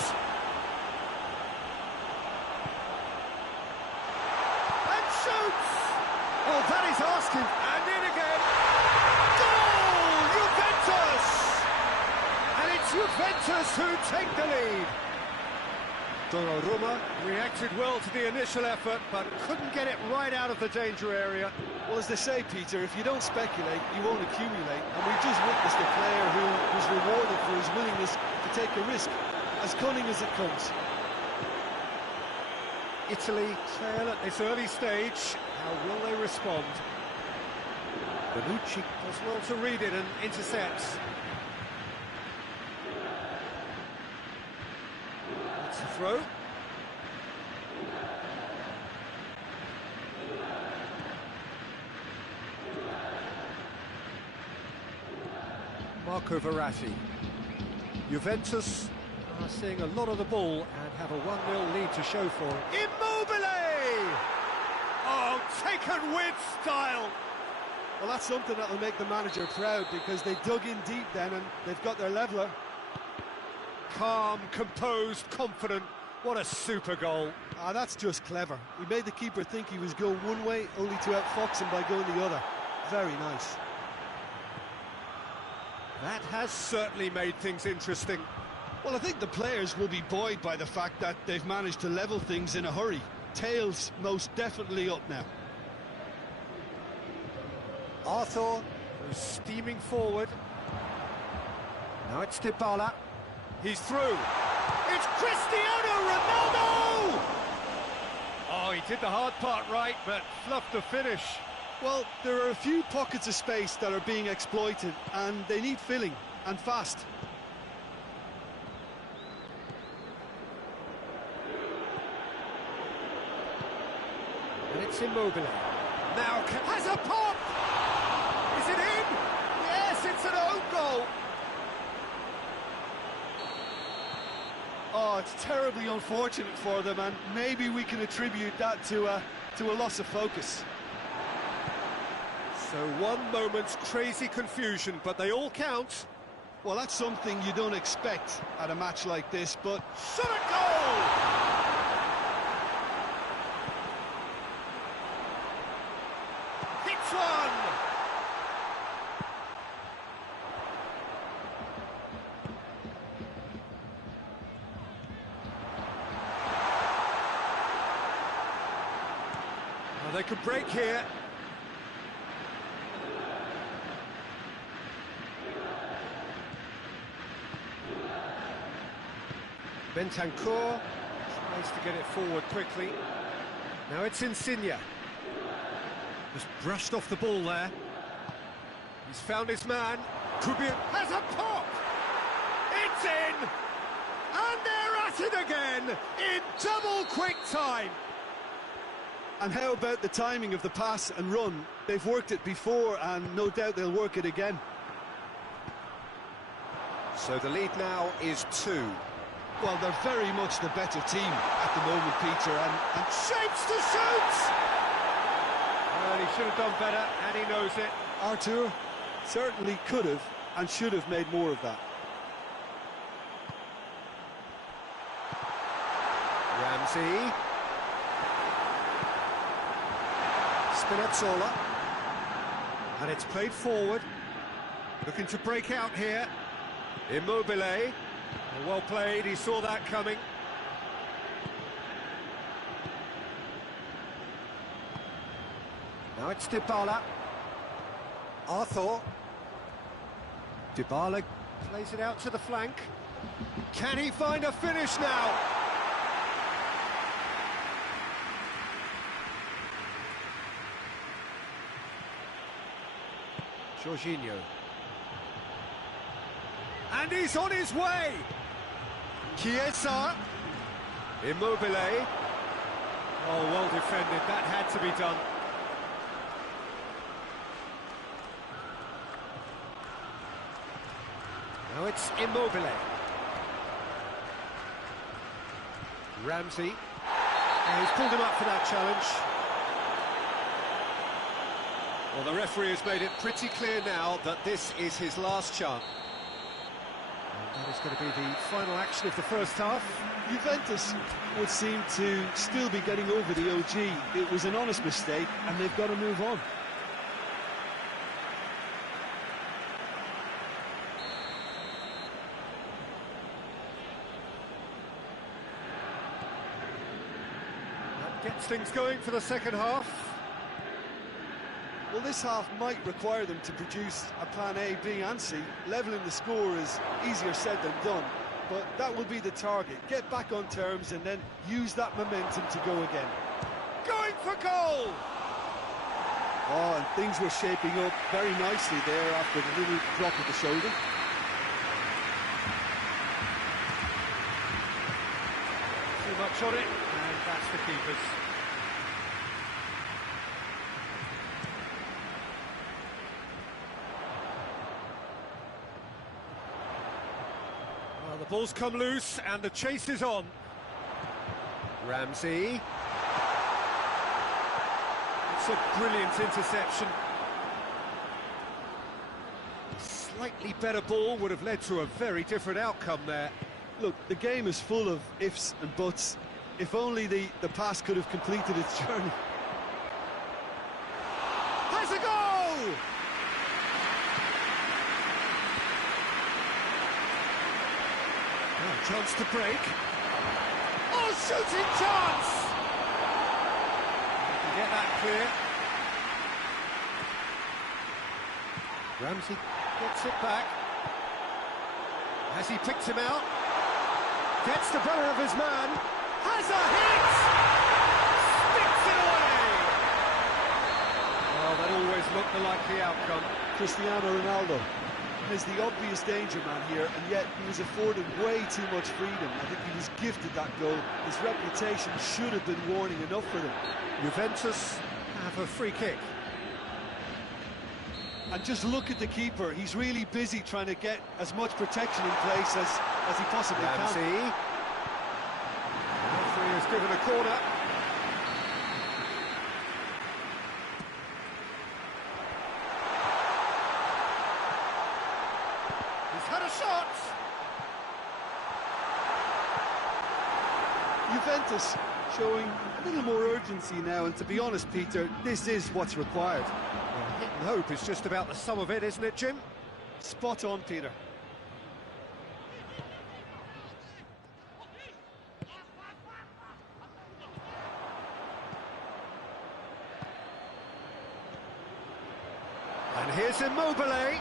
And shoots! Oh, that is asking. And in again. Goal! Juventus! And it's Juventus who take the lead. Donnarumma reacted well to the initial effort, but couldn't get it right out of the danger area. Well, as they say, Peter, if you don't speculate, you won't accumulate. And we've just witnessed a player who was rewarded for his willingness to take a risk, as cunning as it comes. Italy trail at this early stage. How will they respond? Bonucci does well to read it and intercepts. It's a throw. Marco Verratti. Juventus are seeing a lot of the ball and have a 1-0 lead to show for it. Immobile! Oh, taken with style! Well, that's something that'll make the manager proud, because they dug in deep then and they've got their leveller. Calm, composed, confident. What a super goal. Ah, that's just clever. He made the keeper think he was going one way, only to outfox him by going the other. Very nice. That has certainly made things interesting. Well, I think the players will be buoyed by the fact that they've managed to level things in a hurry. Tails most definitely up now. Arthur, who's steaming forward. Now it's Dybala. He's through. It's Cristiano Ronaldo! Oh, he did the hard part right, but fluffed the finish. Well, there are a few pockets of space that are being exploited, and they need filling, and fast. And it's Immobile. Now has a pop! Is it in? Yes, it's an own goal. Oh, it's terribly unfortunate for them, and maybe we can attribute that to a loss of focus. So one moment's crazy confusion, but they all count. Well, that's something you don't expect at a match like this, but... Shot a goal! Hits one! Well, they could break here. Bentancur tries to get it forward quickly. Now it's Insigne. Just brushed off the ball there. He's found his man. Kubiak has a pop! It's in! And they're at it again in double quick time. And how about the timing of the pass and run? They've worked it before, and no doubt they'll work it again. So the lead now is 2. Well, they're very much the better team at the moment, Peter, and Shapes to shoot! Well, he should have done better, and he knows it. Artur certainly could have and should have made more of that. Ramsey. Spinazzola. And it's played forward. Looking to break out here. Immobile. Well played, he saw that coming. Now it's Dybala. Arthur. Dybala plays it out to the flank. Can he find a finish now? Jorginho. And he's on his way! Chiesa. Immobile. Oh, well defended, that had to be done. Now it's Immobile. Ramsey. And he's pulled him up for that challenge. Well, the referee has made it pretty clear now that this is his last chance. And that is going to be the final action of the first half. Juventus would seem to still be getting over the OG. It was an honest mistake, and they've got to move on. That gets things going for the second half. Well, this half might require them to produce a plan A, B and C. Levelling the score is easier said than done, but that will be the target. Get back on terms and then use that momentum to go again. Going for goal! Oh, and things were shaping up very nicely there after the little drop of the shoulder. Too much on it, and that's the keeper's. Well, the ball's come loose, and the chase is on. Ramsey. It's a brilliant interception. Slightly better ball would have led to a very different outcome there. Look, the game is full of ifs and buts. If only the pass could have completed its journey. Has a goal! Oh, chance to break. Oh, shooting chance! You can get that clear. Ramsey gets it back. Has he picked him out? Gets the better of his man. Has a hit! Sticks it away! Well, that always looked the likely outcome. Cristiano Ronaldo is the obvious danger man here, and yet he was afforded way too much freedom. I think he was gifted that goal. His reputation should have been warning enough for them. Juventus have a free kick. And just look at the keeper. He's really busy trying to get as much protection in place as he possibly Ramsey. can. The referee has given a corner. He's had a shot. Juventus showing a little more urgency now, and to be honest, Peter, this is what's required. Hit and hope is just about the sum of it, isn't it, Jim? Spot on, Peter. And here's Immobile.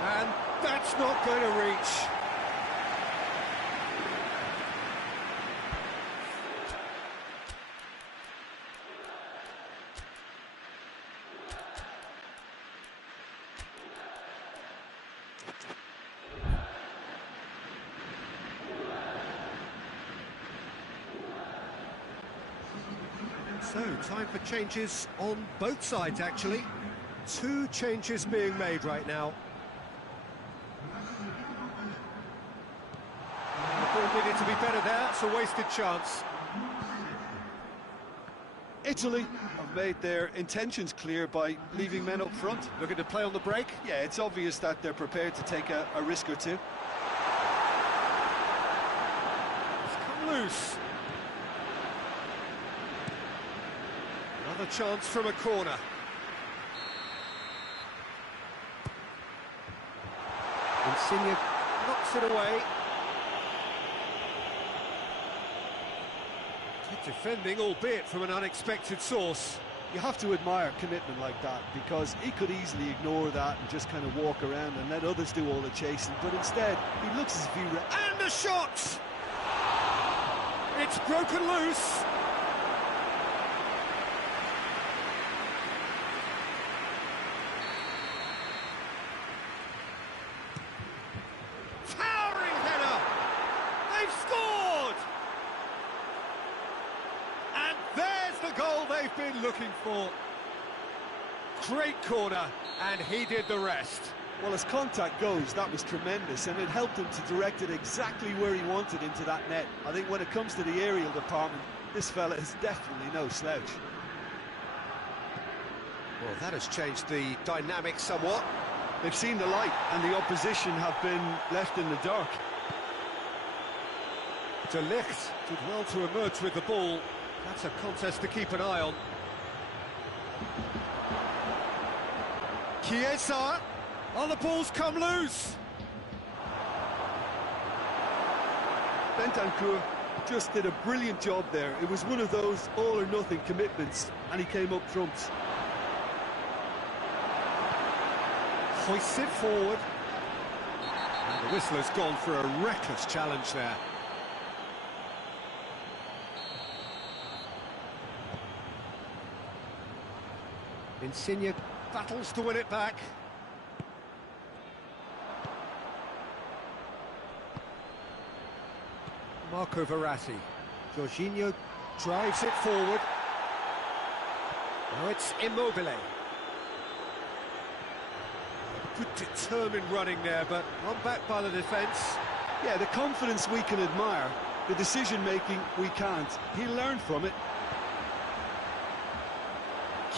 And that's not going to reach. So, time for changes on both sides, actually. Two changes being made right now. The ball needed to be better there, it's a wasted chance. Italy have made their intentions clear by leaving men up front. Looking to play on the break. Yeah, it's obvious that they're prepared to take a risk or two. It's come loose. Another chance from a corner. Insigne knocks it away. Good defending, albeit from an unexpected source. You have to admire commitment like that, because he could easily ignore that and just kind of walk around and let others do all the chasing, but instead he looks as if he... And the shot! It's broken loose. Towering header! They've scored! And there's the goal they've been looking for. Great corner, and he did the rest. Well, as contact goes, that was tremendous, and it helped him to direct it exactly where he wanted into that net. I think when it comes to the aerial department, this fella is definitely no slouch. Well, that has changed the dynamic somewhat. They've seen the light, and the opposition have been left in the dark. De Ligt did well to emerge with the ball. That's a contest to keep an eye on. Chiesa! Oh, the ball's come loose! Bentancur just did a brilliant job there. It was one of those all-or-nothing commitments, and he came up trumps. Hoists it forward. And the whistler's gone for a reckless challenge there. Insigne battles to win it back. Marco Verratti. Jorginho drives it forward. Now it's Immobile. Good determined running there, but run back by the defence. Yeah, the confidence we can admire, the decision-making we can't. He'll learn from it.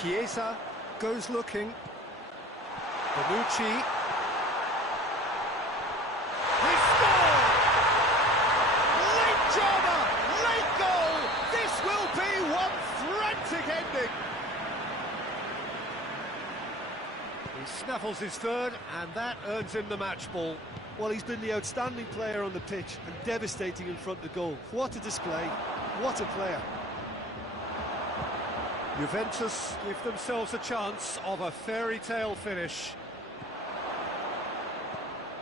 Chiesa goes looking. Bonucci. He scored! Late drama! Late goal! This will be one frantic ending! He snaffles his third, and that earns him the match ball. Well, he's been the outstanding player on the pitch and devastating in front of goal. What a display, what a player. Juventus give themselves a chance of a fairy tale finish.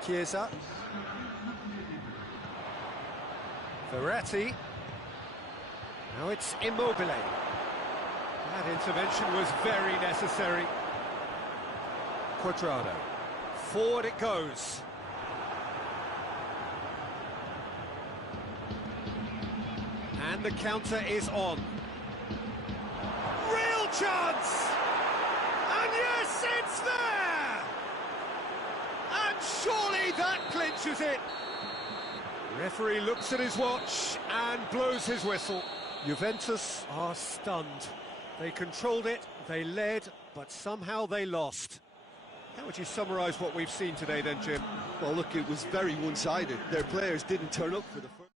Chiesa. Verratti. Now it's Immobile. That intervention was very necessary. Quadrado. Forward it goes. And the counter is on. Real chance! And yes, it's there! And surely that clinches it. Referee looks at his watch and blows his whistle. Juventus are stunned. They controlled it, they led, but somehow they lost. How would you summarise what we've seen today then, Jim? Well, look, it was very one-sided. Their players didn't turn up for the first...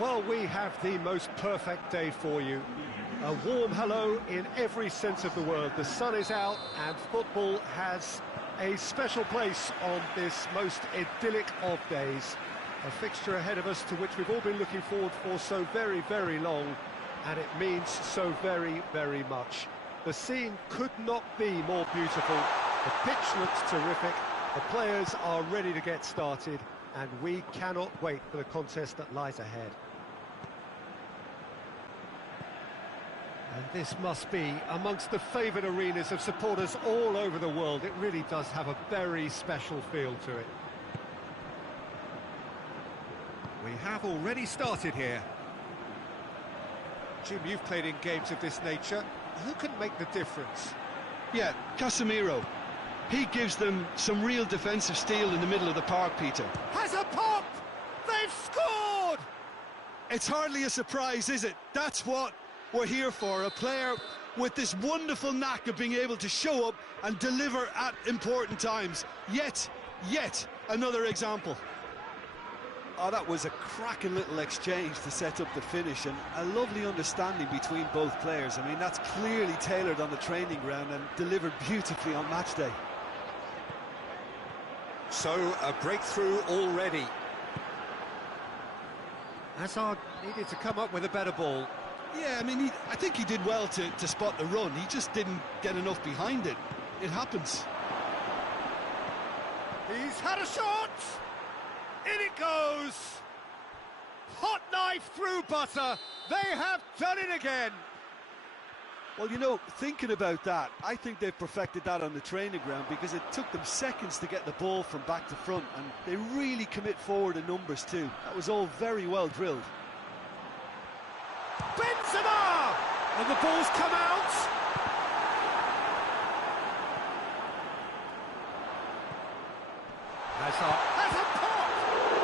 Well, we have the most perfect day for you. A warm hello in every sense of the word. The sun is out and football has a special place on this most idyllic of days. A fixture ahead of us to which we've all been looking forward for so very, very long, and it means so very, very much. The scene could not be more beautiful. The pitch looks terrific. The players are ready to get started, and we cannot wait for the contest that lies ahead. And this must be amongst the favoured arenas of supporters all over the world. It really does have a very special feel to it. We have already started here. Jim, you've played in games of this nature. Who can make the difference? Yeah, Casemiro. He gives them some real defensive steel in the middle of the park, Peter. Has a pop! They've scored! It's hardly a surprise, is it? That's what we're here for, a player with this wonderful knack of being able to show up and deliver at important times. Yet another example. Oh, that was a cracking little exchange to set up the finish, and a lovely understanding between both players. I mean, that's clearly tailored on the training ground and delivered beautifully on match day. So, a breakthrough already. Hazard needed to come up with a better ball. Yeah, I mean, I think he did well to spot the run. He just didn't get enough behind it. It happens. He's had a shot! In it goes! Hot knife through butter. They have done it again. Well, you know, thinking about that, I think they've perfected that on the training ground, because it took them seconds to get the ball from back to front, and they really commit forward in numbers too. That was all very well drilled. Benzema! And the ball's come out. Hazard has a pop!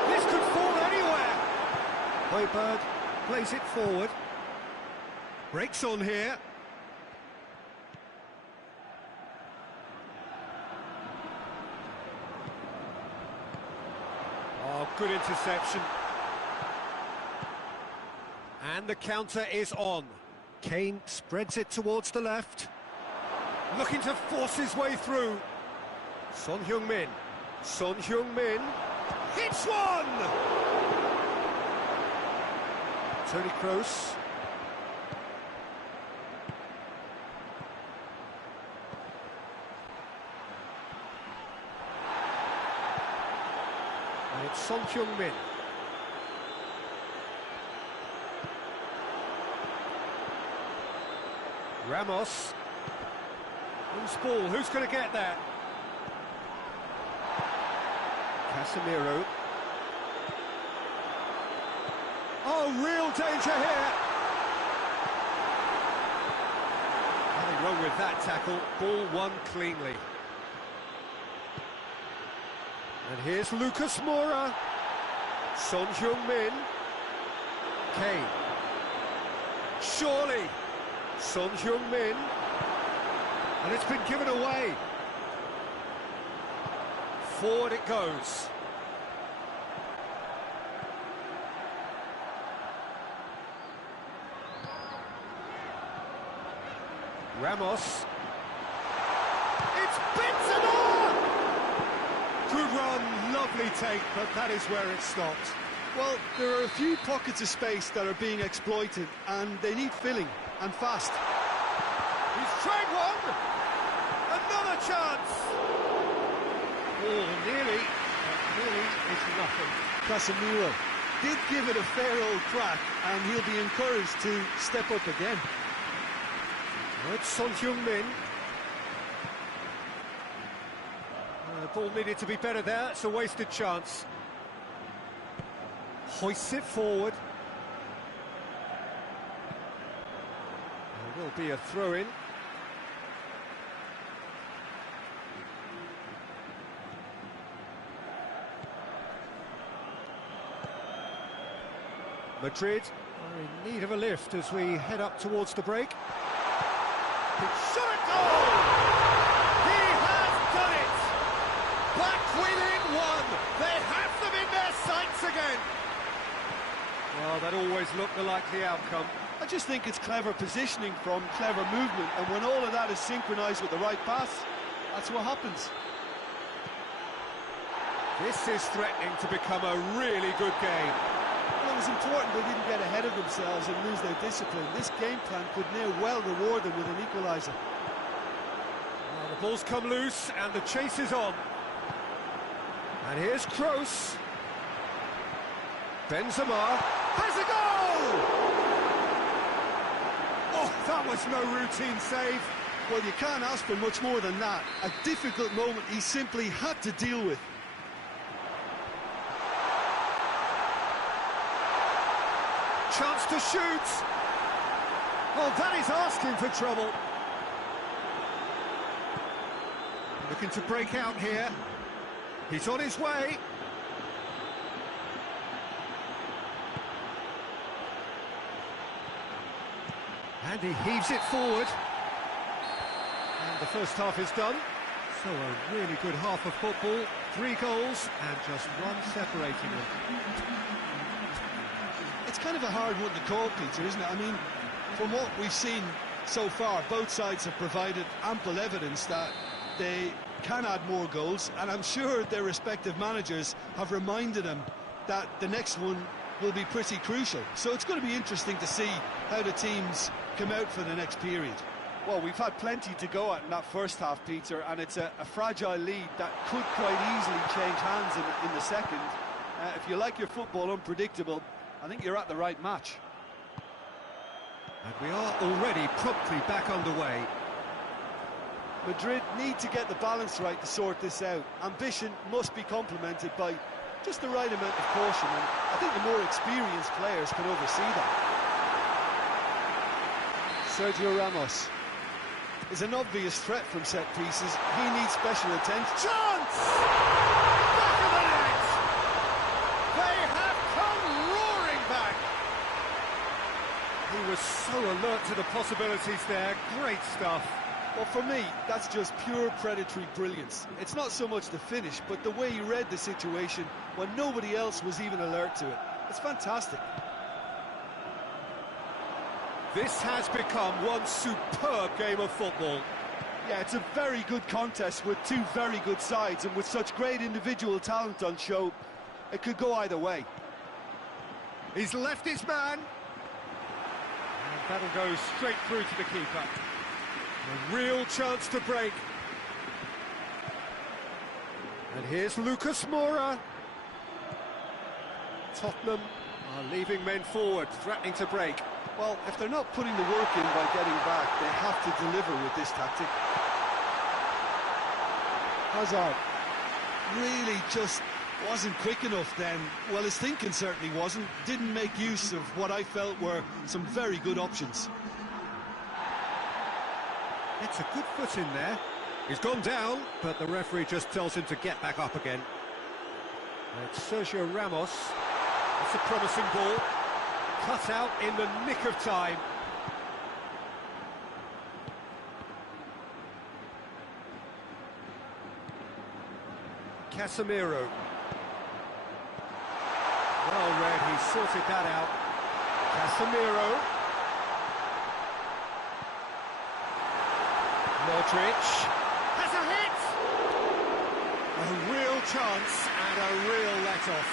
This could fall anywhere. Højbjerg plays it forward. Breaks on here. Oh, good interception. And the counter is on. Kane spreads it towards the left. Looking to force his way through. Son Heung-min. Son Heung-min hits one! Toni Kroos. And it's Son Heung-min. Ramos. Who's ball? Who's going to get that? Casemiro. Oh, real danger here. Nothing wrong with that tackle. Ball won cleanly. And here's Lucas Moura. Son Heung-min. Kane. Surely. Son Heung-min, and it's been given away. Forward it goes. Ramos. It's Benzema! Good run, lovely take, but that is where it stopped. Well, there are a few pockets of space that are being exploited, and they need filling, and fast. He's tried one! Another chance! Oh, nearly. Nearly is nothing. Casemiro did give it a fair old crack, and he'll be encouraged to step up again. It's Son Heung-min. The ball needed to be better there. It's a wasted chance. Hoists it forward. There will be a throw-in. Madrid are in need of a lift as we head up towards the break. Shot a goal! He has done it! Back within one! They have them in their sights again! Well, that always looked the likely outcome. I just think it's clever positioning from clever movement, and when all of that is synchronised with the right pass, that's what happens. This is threatening to become a really good game. Well, it was important they didn't get ahead of themselves and lose their discipline. This game plan could now well reward them with an equaliser. Well, the ball's come loose and the chase is on. And here's Kroos. Benzema has a goal! Oh, that was no routine save. Well, you can't ask for much more than that. A difficult moment he simply had to deal with. Chance to shoot. Oh, that is asking for trouble. Looking to break out here. He's on his way. And he heaves it forward. And the first half is done. So a really good half of football. 3 goals and just one separating them. It's kind of a hard one to call, Peter, isn't it? I mean, from what we've seen so far, both sides have provided ample evidence that they can add more goals, and I'm sure their respective managers have reminded them that the next one will be pretty crucial. So it's going to be interesting to see how the teams come out for the next period. Well, we've had plenty to go at in that first half, Peter, and it's a fragile lead that could quite easily change hands in the second. If you like your football unpredictable, I think you're at the right match. And we are already promptly back underway. Madrid need to get the balance right to sort this out. Ambition must be complemented by just the right amount of caution, and I think the more experienced players can oversee that. Sergio Ramos is an obvious threat from set pieces. He needs special attention. Chance! Back of the net! They have come roaring back! He was so alert to the possibilities there. Great stuff. Well, for me, that's just pure predatory brilliance. It's not so much the finish, but the way he read the situation when nobody else was even alert to it. It's fantastic. This has become one superb game of football. Yeah, it's a very good contest with two very good sides, and with such great individual talent on show, it could go either way. He's left his man. And that'll go straight through to the keeper. A real chance to break. And here's Lucas Moura. Tottenham are leaving men forward, threatening to break. Well, if they're not putting the work in by getting back, they have to deliver with this tactic. Hazard really just wasn't quick enough then. Well, his thinking certainly wasn't. Didn't make use of what I felt were some very good options. It's a good foot in there. He's gone down, but the referee just tells him to get back up again. It's Sergio Ramos. That's a promising ball. Cut out in the nick of time. Casemiro. Well read, he sorted that out. Casemiro. Modric has a hit! A real chance and a real let-off.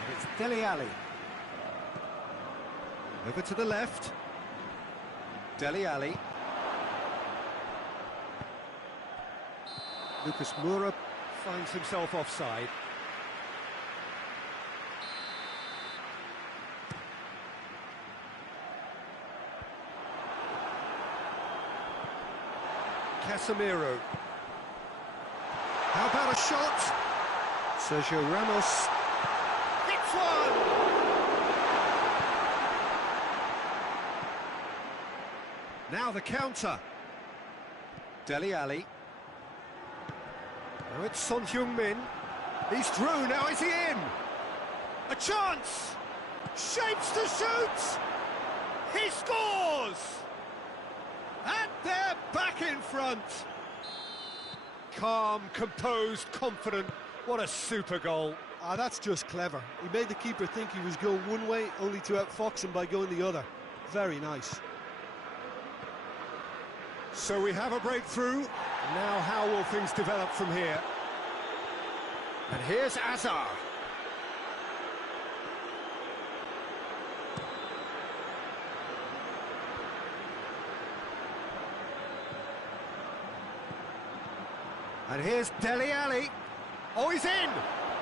And it's Dele Alli. Over to the left. Dele Alli. Lucas Moura finds himself offside. Casemiro. How about a shot? Sergio Ramos hits one! Now the counter. Dele Alli. Now it's Son Heung-min. He's through, now is he in? A chance! Shapes to shoot! He scores! And They're back in front. Calm, composed, confident. What a super goal. Ah, that's just clever. He made the keeper think he was going one way, only to outfox him by going the other. Very nice. So we have a breakthrough. Now how will things develop from here? And here's Azar. And here's Dele Alli. Oh, he's in!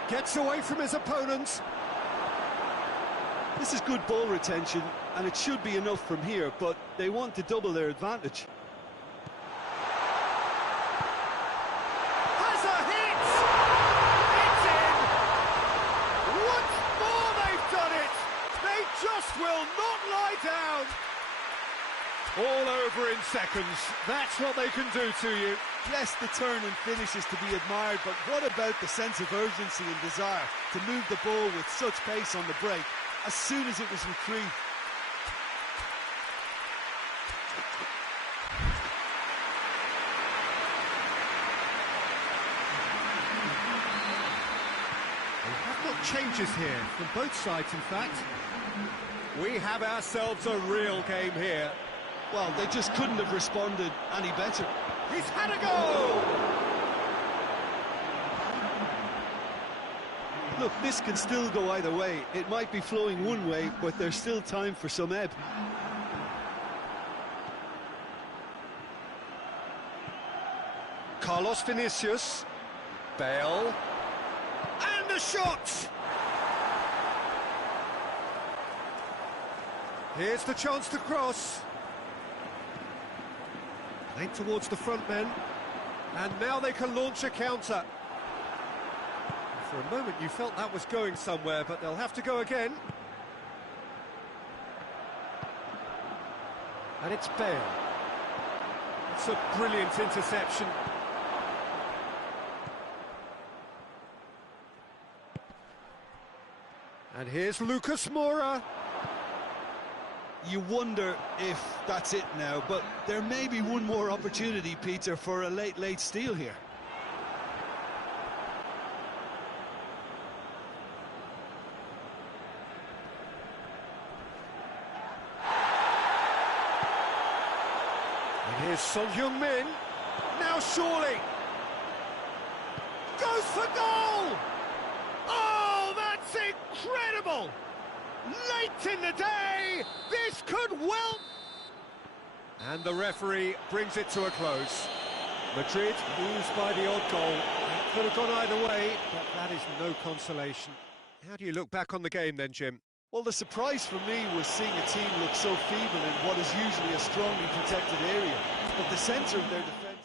Gets away from his opponents. This is good ball retention, and it should be enough from here, but they want to double their advantage. Has a hit! It's in! Once more they've done it! They just will not lie down! All over in seconds. That's what they can do to you. Yes, the turn and finish is to be admired, but what about the sense of urgency and desire to move the ball with such pace on the break as soon as it was retrieved? We have got changes here from both sides, in fact. We have ourselves a real game here. Well, they just couldn't have responded any better. He's had a go! Look, this can still go either way. It might be flowing one way, but there's still time for some ebb. Carlos Vinicius. Bale. And a shot! Here's the chance to cross. Played towards the front men, and now they can launch a counter. For a moment you felt that was going somewhere, but they'll have to go again. And it's Bale. It's a brilliant interception. And here's Lucas Moura. You wonder if that's it now, but there may be one more opportunity, Peter, for a late steal here. And here's Son Heung-min. Now surely. Goes for goal! Oh, that's incredible! Late in the day, this could well... And the referee brings it to a close. Madrid lose by the odd goal. It could have gone either way, but that is no consolation. How do you look back on the game then, Jim? Well, the surprise for me was seeing a team look so feeble in what is usually a strongly protected area. But the centre of their defence...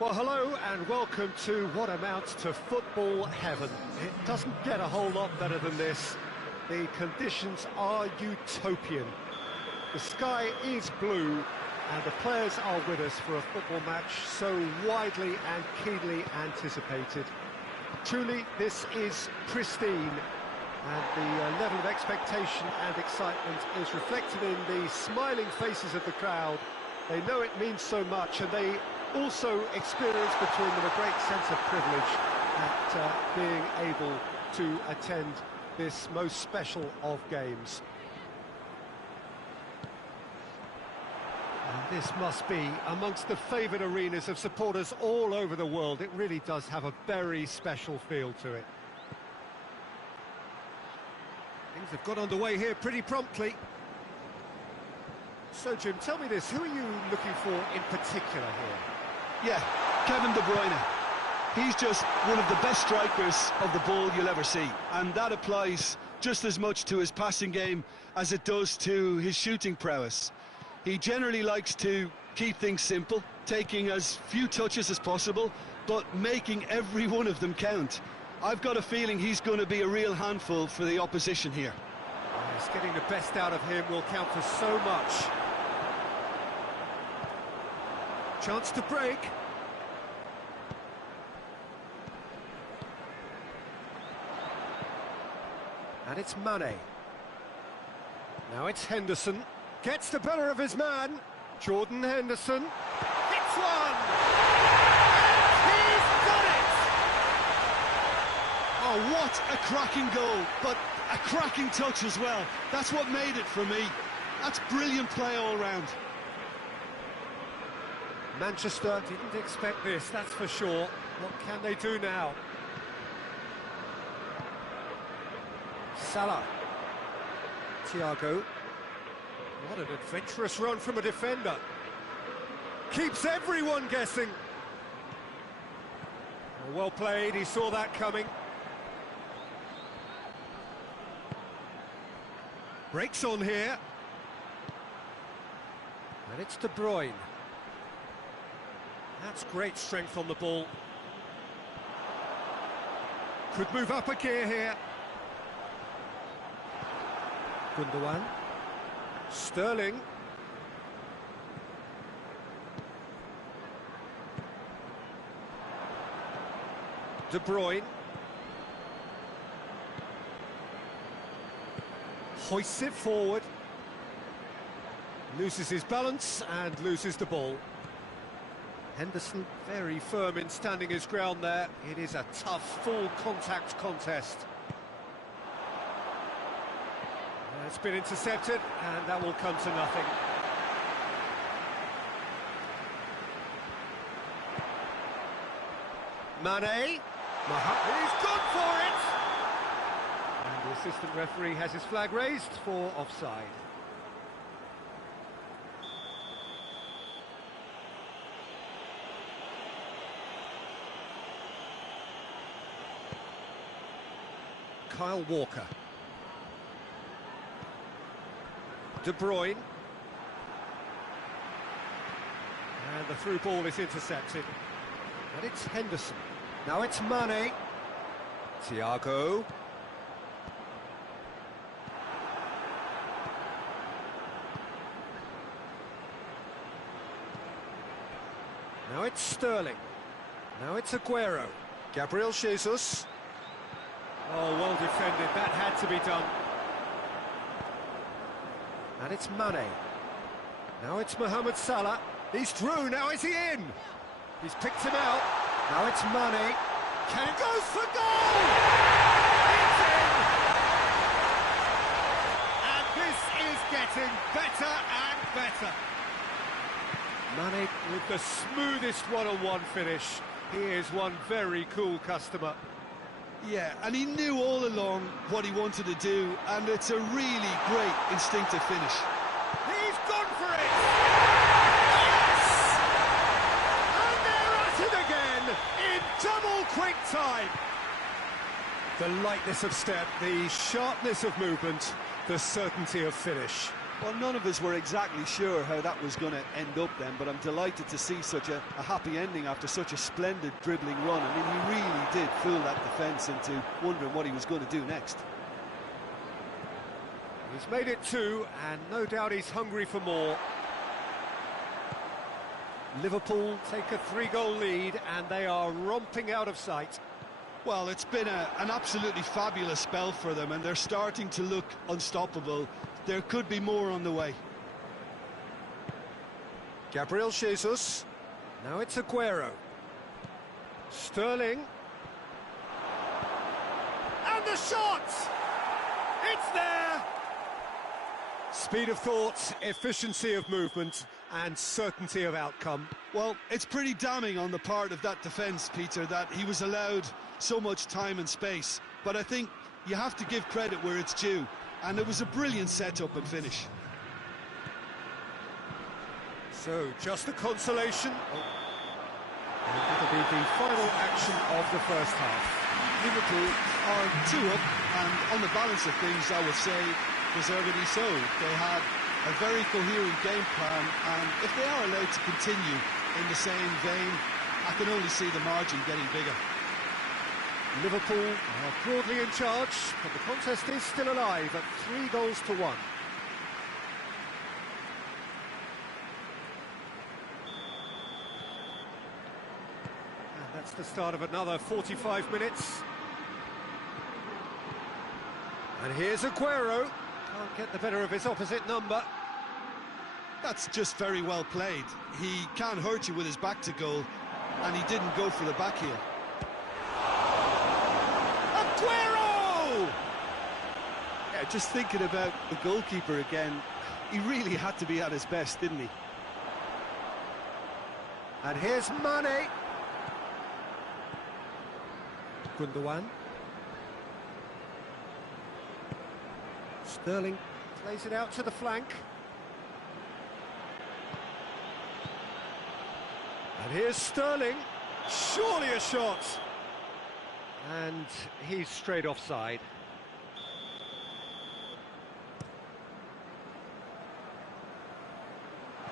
Well, hello and welcome to what amounts to football heaven. It doesn't get a whole lot better than this. The conditions are utopian. The sky is blue and the players are with us for a football match so widely and keenly anticipated. Truly, this is pristine, and the level of expectation and excitement is reflected in the smiling faces of the crowd. They know it means so much, and they also experience between them a great sense of privilege at being able to attend this most special of games. And this must be amongst the favoured arenas of supporters all over the world. It really does have a very special feel to it. Things have got underway here pretty promptly. So, Jim, tell me this, who are you looking for in particular here? Yeah, Kevin De Bruyne. He's just one of the best strikers of the ball you'll ever see, and that applies just as much to his passing game as it does to his shooting prowess. He generally likes to keep things simple, taking as few touches as possible, but making every one of them count. I've got a feeling he's going to be a real handful for the opposition here. Yes, getting the best out of him will count for so much. Chance to break. And it's Mane. Now it's Henderson. Gets the better of his man. Jordan Henderson. Hits one! And he's done it! Oh, what a cracking goal, but a cracking touch as well. That's what made it for me. That's brilliant play all round. Manchester didn't expect this, that's for sure. What can they do now? Salah. Thiago. What an adventurous run from a defender. Keeps everyone guessing. Well played, he saw that coming. Breaks on here. And it's De Bruyne. That's great strength on the ball. Could move up a gear here. Gundogan. Sterling. De Bruyne. Hoists it forward. Loses his balance and loses the ball. Henderson very firm in standing his ground there. It is a tough, full contact contest. It's been intercepted, and that will come to nothing. Mane. He's gone for it! And the assistant referee has his flag raised for offside. Kyle Walker. De Bruyne. And the through ball is intercepted. And it's Henderson. Now it's Mane. Thiago. Now it's Sterling. Now it's Aguero. Gabriel Jesus. Oh, well defended. That had to be done. And it's Mane. Now it's Mohamed Salah. He's through. Now is he in? He's picked him out. Now it's Mane. Can it goes for goal? It's in! And this is getting better and better. Mane with the smoothest one-on-one finish. He is one very cool customer. Yeah, and he knew all along what he wanted to do, and it's a really great instinctive finish. He's gone for it! Yes! And they're at it again, in double quick time. The lightness of step, the sharpness of movement, the certainty of finish. Well, none of us were exactly sure how that was going to end up then, but I'm delighted to see such a happy ending after such a splendid dribbling run. I mean, he really did fool that defence into wondering what he was going to do next. He's made it 2, and no doubt he's hungry for more. Liverpool take a 3-goal lead, and they are romping out of sight. Well, it's been an absolutely fabulous spell for them, and they're starting to look unstoppable. There could be more on the way. Gabriel Jesus. Now it's Aguero. Sterling. And the shot! It's there! Speed of thought, efficiency of movement, and certainty of outcome. Well, it's pretty damning on the part of that defence, Peter, that he was allowed so much time and space. But I think you have to give credit where it's due. And it was a brilliant setup and finish. So, just a consolation. It'll be the final action of the first half. Liverpool are 2 up, and on the balance of things, I would say, deservedly so. They had a very coherent game plan, and if they are allowed to continue in the same vein, I can only see the margin getting bigger. Liverpool are broadly in charge, but the contest is still alive at 3-1. And that's the start of another 45 minutes. And here's Aguero. Can't get the better of his opposite number. That's just very well played. He can hurt you with his back to goal, and he didn't go for the back heel. Aguero! Yeah, just thinking about the goalkeeper again, he really had to be at his best, didn't he? And here's Mane. Gundogan. Sterling plays it out to the flank. And here's Sterling. Surely a shot. And he's straight offside.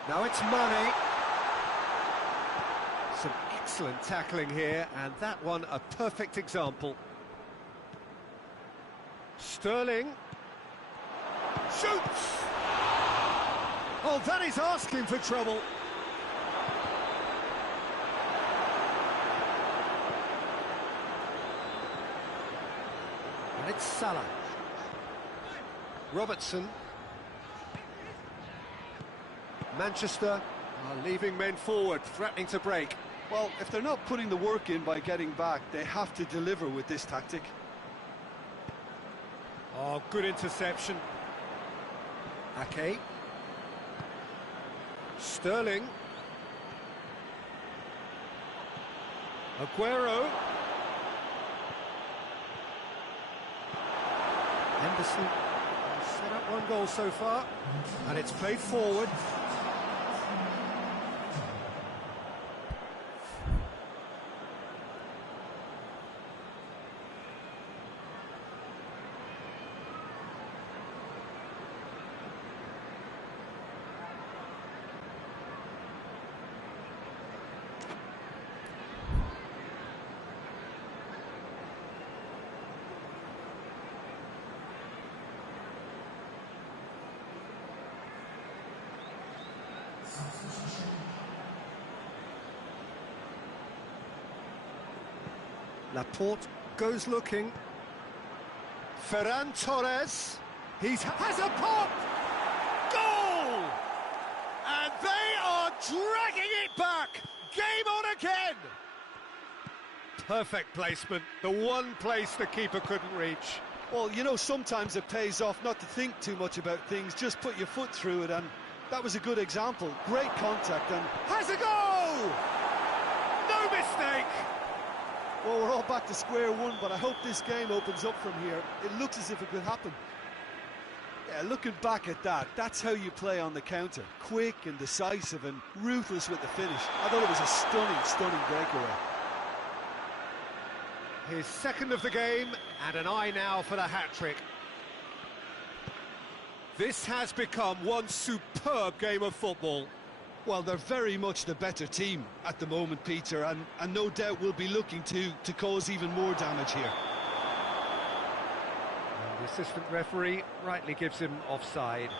Now it's Mane. Some excellent tackling here, and that one a perfect example. Sterling. Shoots! Oh, that is asking for trouble. And it's Salah. Robertson. Manchester are leaving men forward, threatening to break. Well, if they're not putting the work in by getting back, they have to deliver with this tactic. Oh, good interception. Ake. Sterling. Aguero. Henderson has set up 1 goal so far, and it's played forward. Laporte goes looking. Ferran Torres. Has a pop! Goal! And they are dragging it back! Game on again! Perfect placement. The one place the keeper couldn't reach. Well, you know, sometimes it pays off not to think too much about things, just put your foot through it, and that was a good example. Great contact and... Has a goal! No mistake! Well, we're all back to square one, but I hope this game opens up from here. It looks as if it could happen. Yeah, looking back at that, that's how you play on the counter. Quick and decisive and ruthless with the finish. I thought it was a stunning breakaway. His second of the game, and an eye now for the hat-trick. This has become one superb game of football. Well, they're very much the better team at the moment, Peter, and no doubt will be looking to cause even more damage here. And the assistant referee rightly gives him offside.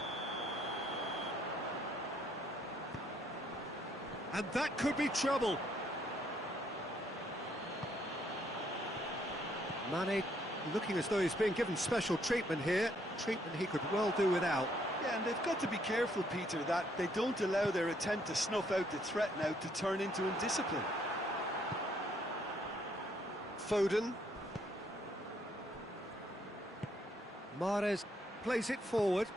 And that could be trouble. Mane looking as though he's being given special treatment here. Treatment he could well do without. Yeah, and they've got to be careful, Peter, that they don't allow their attempt to snuff out the threat now to turn into indiscipline. Foden. Mahrez plays it forward.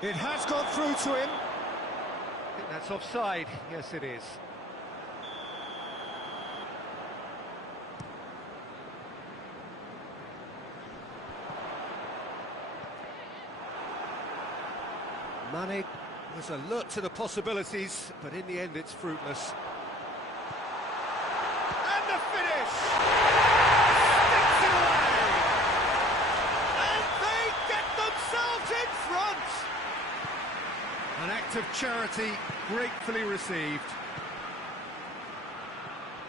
It has gone through to him. I think that's offside. Yes, it is. Mane was alert to the possibilities, but in the end it's fruitless. And the finish! Sticks it away! And they get themselves in front! An act of charity gratefully received.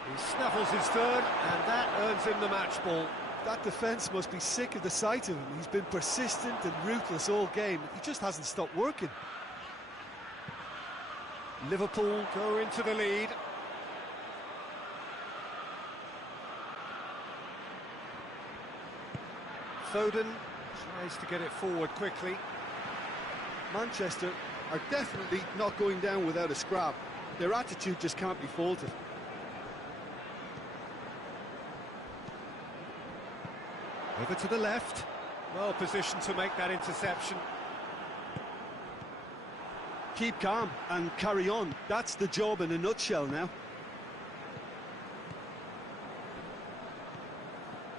He snaffles his third, and that earns him the match ball. That defence must be sick of the sight of him. He's been persistent and ruthless all game. He just hasn't stopped working. Liverpool go into the lead. Foden tries to get it forward quickly. Manchester are definitely not going down without a scrap. Their attitude just can't be faulted. Over to the left. Well positioned to make that interception. Keep calm and carry on. That's the job in a nutshell now.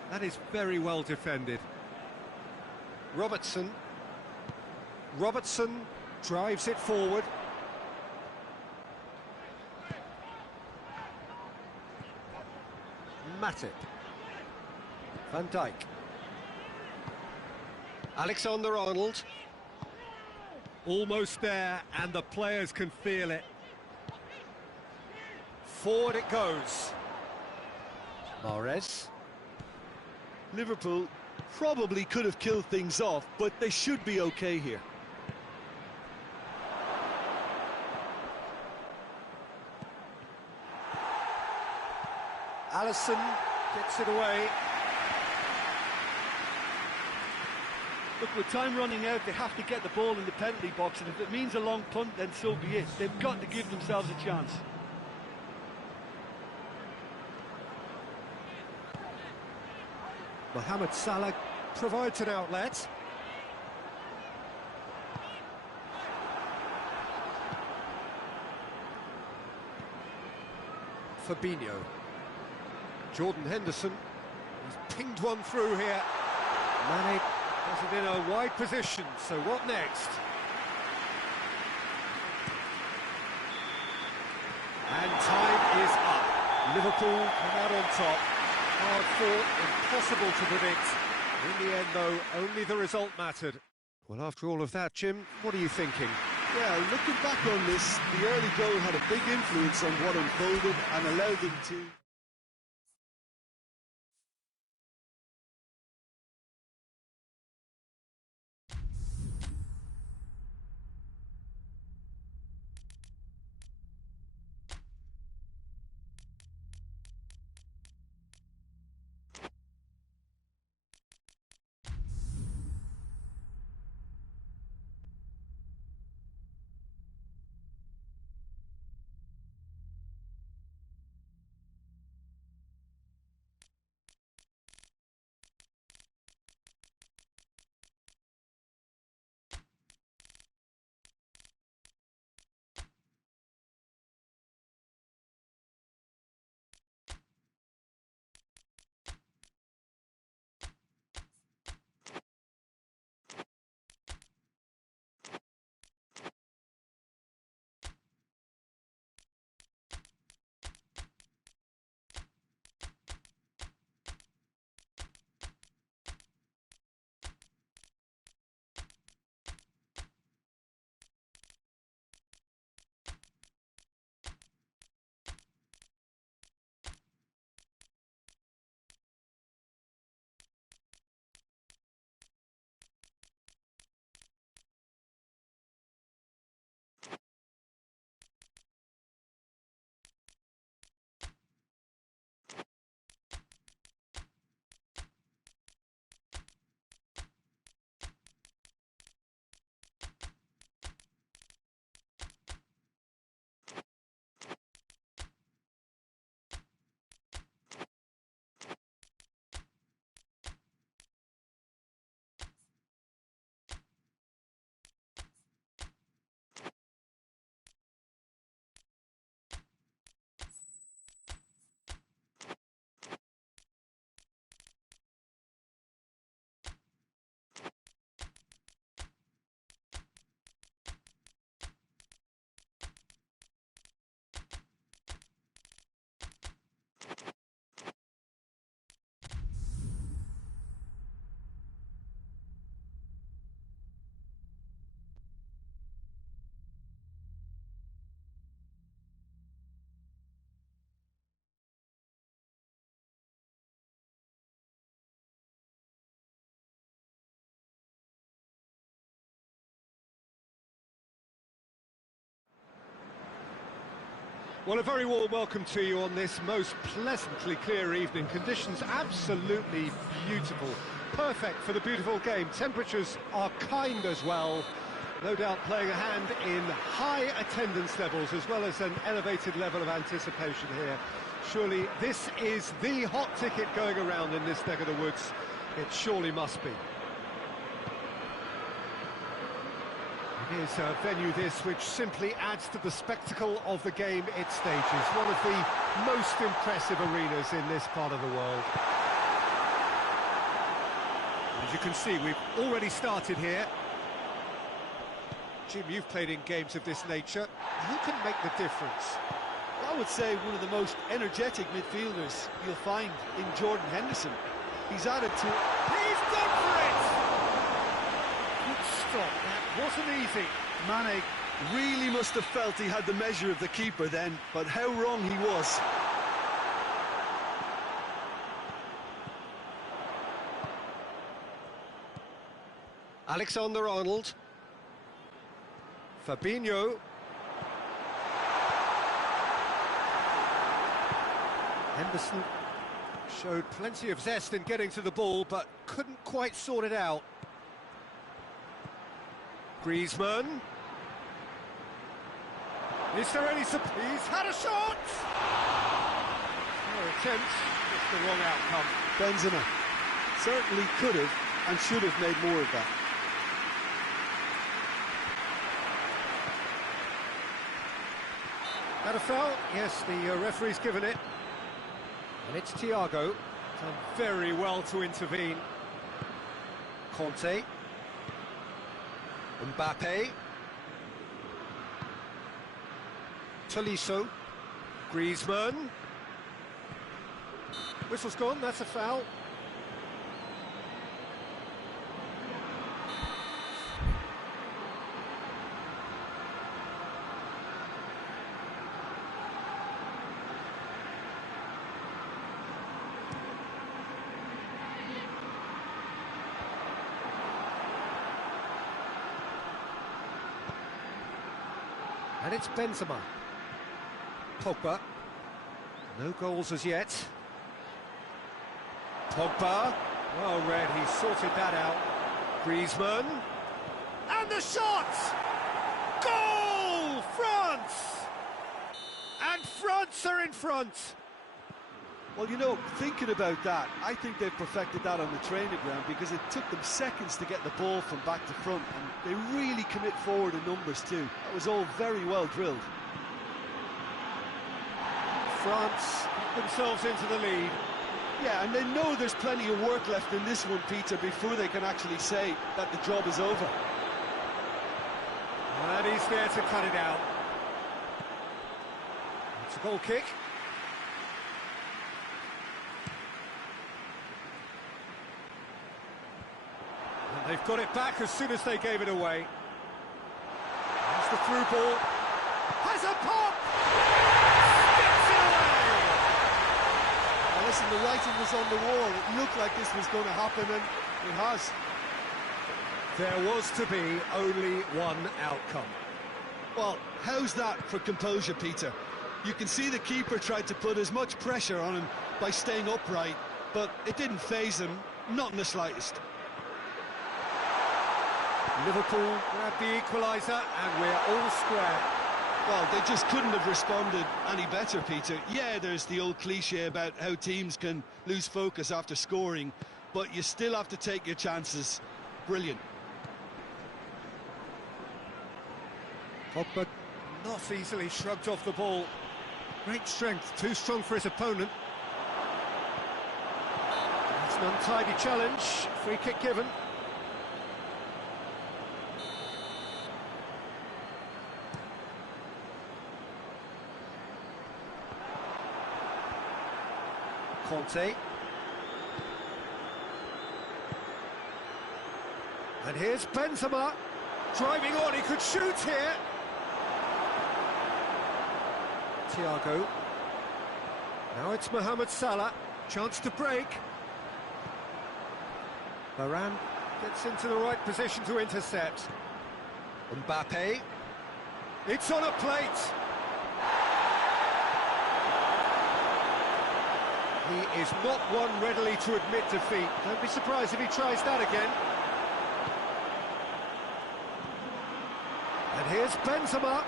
That is very well defended. Robertson. Robertson drives it forward. Matip. Van Dijk. Alexander-Arnold. Almost there, and the players can feel it. Forward it goes. Mahrez. Liverpool probably could have killed things off, but they should be okay here. Alisson gets it away. Look, with time running out, they have to get the ball in the penalty box, and if it means a long punt, then so be it. They've got to give themselves a chance. Mohamed Salah provides an outlet. Fabinho. Jordan Henderson. He's pinged one through here. Mane has it in a wide position, so what next? And time is up. Liverpool come out on top. Hard fought, impossible to predict. In the end, though, only the result mattered. Well, after all of that, Jim, what are you thinking? Yeah, looking back on this, the early goal had a big influence on what unfolded and allowed them to... Well, a very warm welcome to you on this most pleasantly clear evening. Conditions absolutely beautiful. Perfect for the beautiful game. Temperatures are kind as well. No doubt playing a hand in high attendance levels as well as an elevated level of anticipation here. Surely this is the hot ticket going around in this neck of the woods. It surely must be. It is a venue this which simply adds to the spectacle of the game it stages. One of the most impressive arenas in this part of the world. As you can see, we've already started here. Jim, you've played in games of this nature. Who can make the difference? Well, I would say one of the most energetic midfielders you'll find in Jordan Henderson. He's added to... He's gone for it! Good stop, that wasn't easy. Mane really must have felt he had the measure of the keeper then, but how wrong he was. Alexander-Arnold. Fabinho. Henderson showed plenty of zest in getting to the ball, but couldn't quite sort it out. Griezmann. Is there any support? He's had a shot! No attempt, just the wrong outcome. Benzema certainly could have and should have made more of that. That a foul? Yes, the referee's given it. And it's Thiago. Done very well to intervene. Conte. Mbappe. Tolisso. Griezmann. Whistle's gone, that's a foul. And it's Benzema. Pogba. No goals as yet. Pogba. Well read, he sorted that out. Griezmann. And the shot! Goal! France! And France are in front. Well, you know, thinking about that, I think they've perfected that on the training ground because it took them seconds to get the ball from back to front, and they really commit forward in numbers too. That was all very well drilled. France put themselves into the lead. Yeah, and they know there's plenty of work left in this one, Peter, before they can actually say that the job is over. And he's there to cut it out. It's a goal kick. They've got it back as soon as they gave it away. That's the through ball. Has a pop! Skips it away! Now listen, the writing was on the wall. It looked like this was going to happen, and it has. There was to be only one outcome. Well, how's that for composure, Peter? You can see the keeper tried to put as much pressure on him by staying upright, but it didn't faze him, not in the slightest. Liverpool grab the equaliser and we're all square. Well, they just couldn't have responded any better, Peter. Yeah, there's the old cliche about how teams can lose focus after scoring, but you still have to take your chances. Brilliant. Pogba not easily shrugged off the ball. Great strength, too strong for his opponent. It's an untidy challenge, free kick given. Conte. And here's Benzema, driving on, he could shoot here. Thiago. Now it's Mohamed Salah, chance to break. Varane gets into the right position to intercept. Mbappe. It's on a plate. He is not one readily to admit defeat. Don't be surprised if he tries that again. And here's Benzema.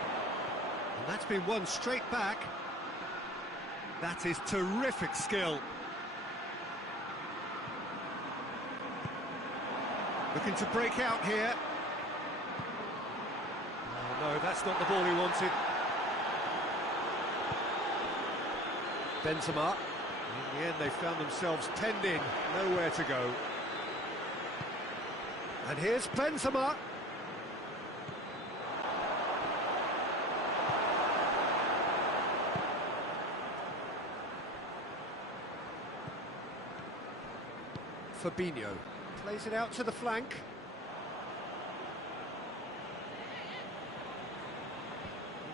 And that's been won straight back. That is terrific skill. Looking to break out here. Oh no, that's not the ball he wanted. Benzema. In the end, they found themselves penned in, nowhere to go. And here's Benzema. Fabinho plays it out to the flank.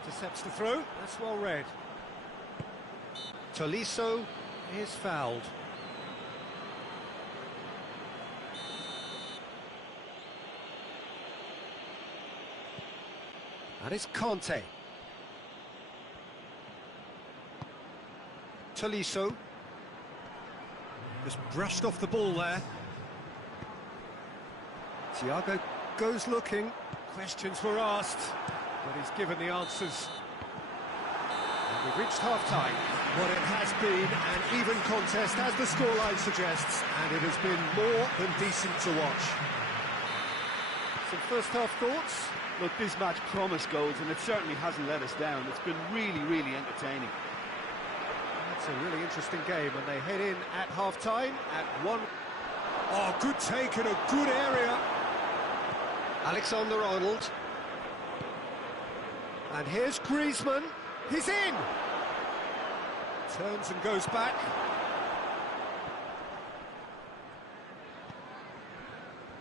Intercepts the throw, that's well read. Tolisso is fouled. And it's Conte. Tolisso. Just brushed off the ball there. Thiago goes looking. Questions were asked, but he's given the answers. And we've reached half-time. What it has been an even contest, as the scoreline suggests, and it has been more than decent to watch. Some first-half thoughts? Look, this match promised goals, and it certainly hasn't let us down. It's been really, really entertaining. It's a really interesting game, and they head in at half-time at 1. Oh, good take in a good area. Alexander-Arnold. And here's Griezmann. He's in! Turns and goes back.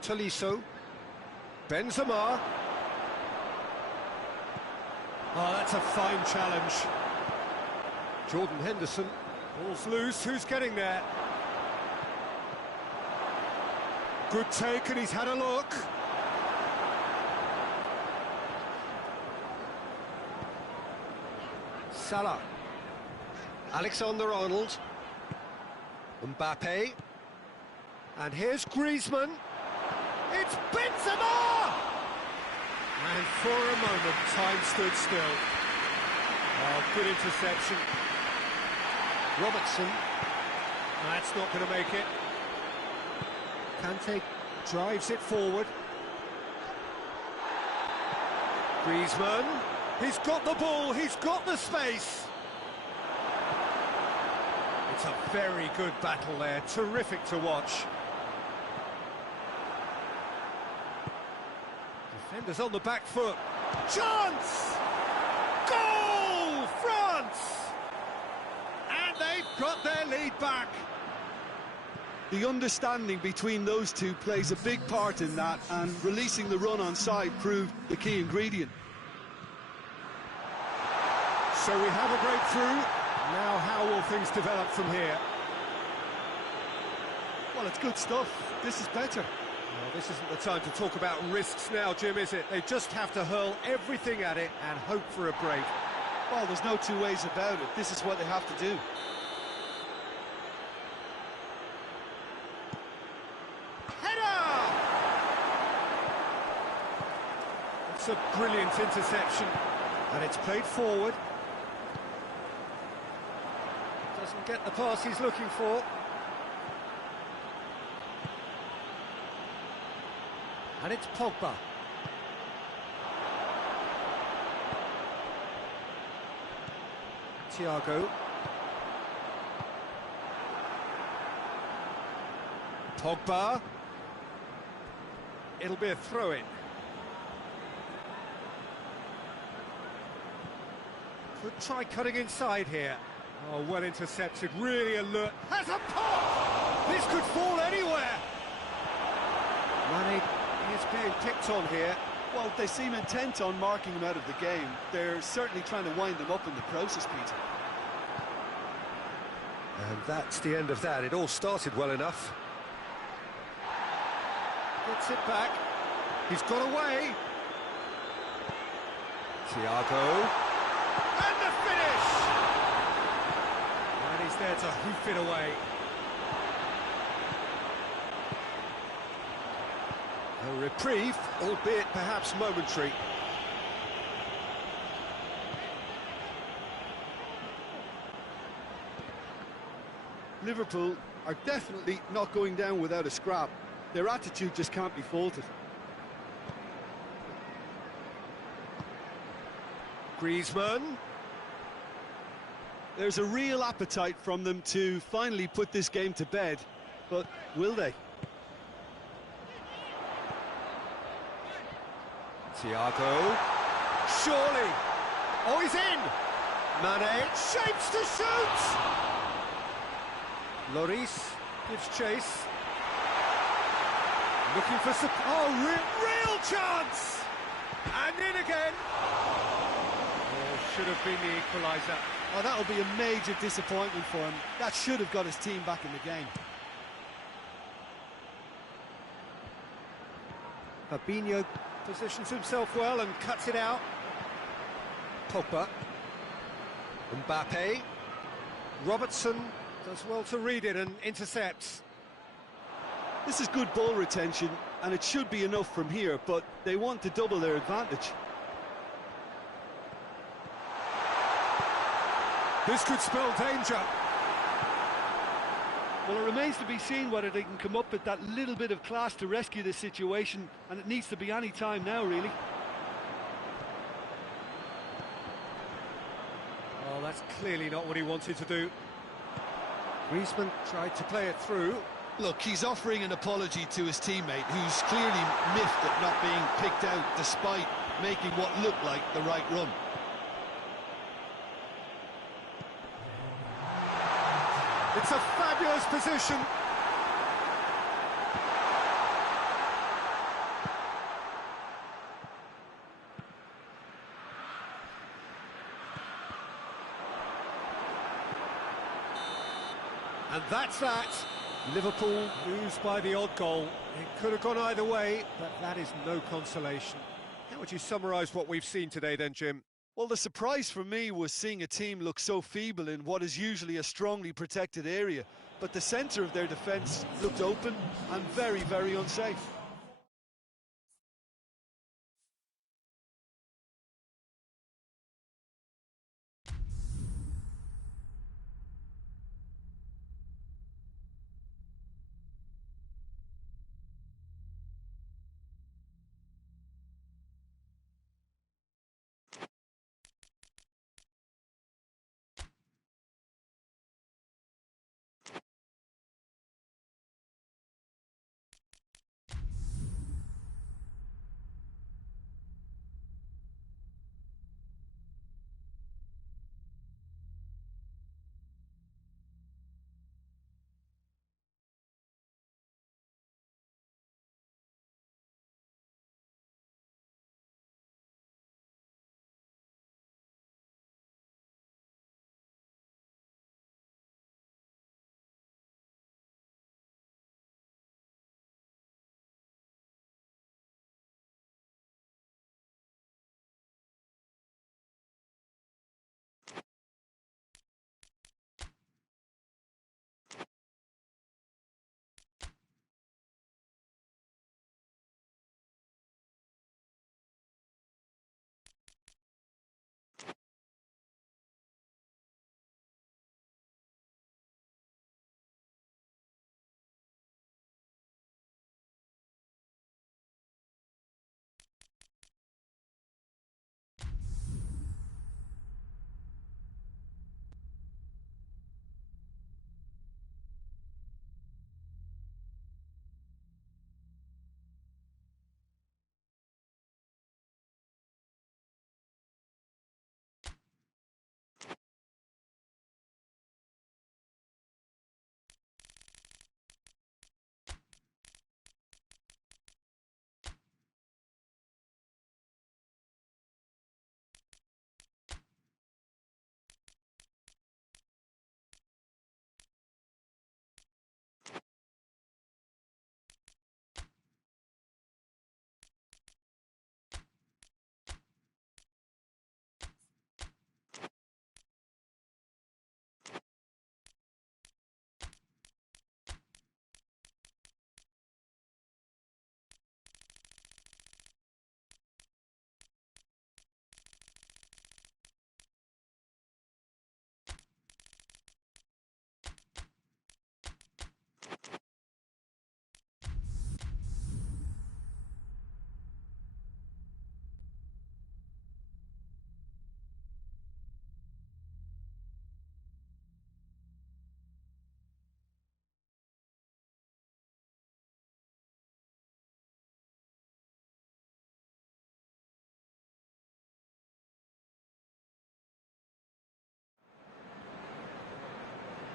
Tolisso. Benzema. Oh, that's a fine challenge. Jordan Henderson. Ball's loose, who's getting there? Good take, and he's had a look. Salah. Alexander-Arnold. Mbappe. And here's Griezmann. It's Benzema! And for a moment, time stood still. Oh, good interception. Robertson. That's not going to make it. Kante drives it forward. Griezmann. He's got the ball, he's got the space. It's a very good battle there, terrific to watch. Defenders on the back foot. Chance! Goal! France! And they've got their lead back. The understanding between those two plays a big part in that, and releasing the run on side proved the key ingredient. So we have a breakthrough. Now how will things develop from here? Well, it's good stuff. This is better. Well, this isn't the time to talk about risks now, Jim, is it? They just have to hurl everything at it and hope for a break. Well, there's no two ways about it. This is what they have to do. Header! It's a brilliant interception. And it's played forward. Doesn't get the pass he's looking for. And it's Pogba. Thiago. Pogba. It'll be a throw-in. Could try cutting inside here. Oh, well intercepted, really alert. Has a pop! This could fall anywhere! Mane is being picked on here. Well, they seem intent on marking him out of the game. They're certainly trying to wind him up in the process, Peter. And that's the end of that. It all started well enough. Gets it back. He's got away. Thiago. And the finish! And he's He's there to hoof it away. A reprieve, albeit perhaps momentary. Liverpool are definitely not going down without a scrap. Their attitude just can't be faulted. Griezmann. There's a real appetite from them to finally put this game to bed, but will they? Thiago. Surely. Oh, he's in. Mane shapes to shoot. Lloris gives chase. Looking for some... Oh, real chance! And in again. Oh, should have been the equaliser. Oh, that'll be a major disappointment for him. That should have got his team back in the game. Fabinho positions himself well and cuts it out. Pogba. Mbappe. Robertson does well to read it and intercepts. This is good ball retention, and it should be enough from here, but they want to double their advantage. This could spell danger. Well, it remains to be seen whether they can come up with that little bit of class to rescue this situation, and it needs to be any time now, really. Oh, that's clearly not what he wanted to do. Griezmann tried to play it through. Look, he's offering an apology to his teammate, who's clearly miffed at not being picked out despite making what looked like the right run. It's a fabulous position. And that's that. Liverpool lose by the odd goal. It could have gone either way, but that is no consolation. How would you summarise what we've seen today then, Jim? Well, the surprise for me was seeing a team look so feeble in what is usually a strongly protected area. But the centre of their defence looked open and very, very unsafe.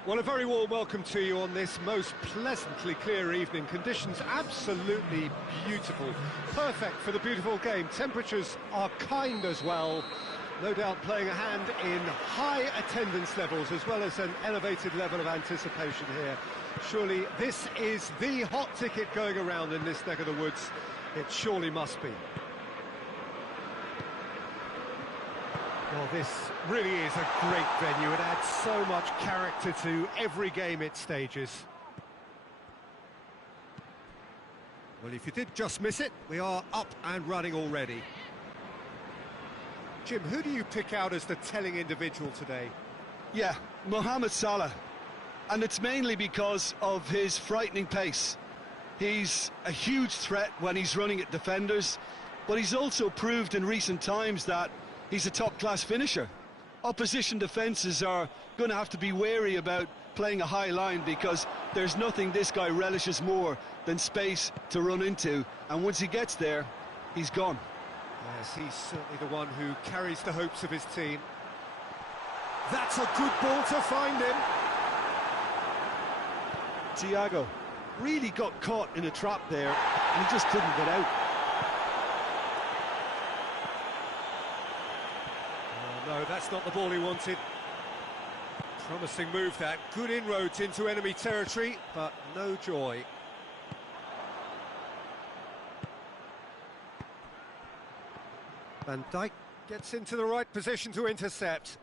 Well, a very warm welcome to you on this most pleasantly clear evening. Conditions absolutely beautiful. Perfect for the beautiful game. Temperatures are kind as well. No doubt playing a hand in high attendance levels as well as an elevated level of anticipation here. Surely this is the hot ticket going around in this neck of the woods. It surely must be. Well, this really is a great venue. It adds so much character to every game it stages. Well, if you did just miss it, we are up and running already. Jim, who do you pick out as the telling individual today? Yeah, Mohamed Salah. And it's mainly because of his frightening pace. He's a huge threat when he's running at defenders, but he's also proved in recent times that he's a top-class finisher. Opposition defences are going to have to be wary about playing a high line because there's nothing this guy relishes more than space to run into, and once he gets there, he's gone. Yes, he's certainly the one who carries the hopes of his team. That's a good ball to find him. Thiago really got caught in a trap there, and he just couldn't get out. No, that's not the ball he wanted. Promising move that. Good inroads into enemy territory, but no joy. Van Dijk gets into the right position to intercept.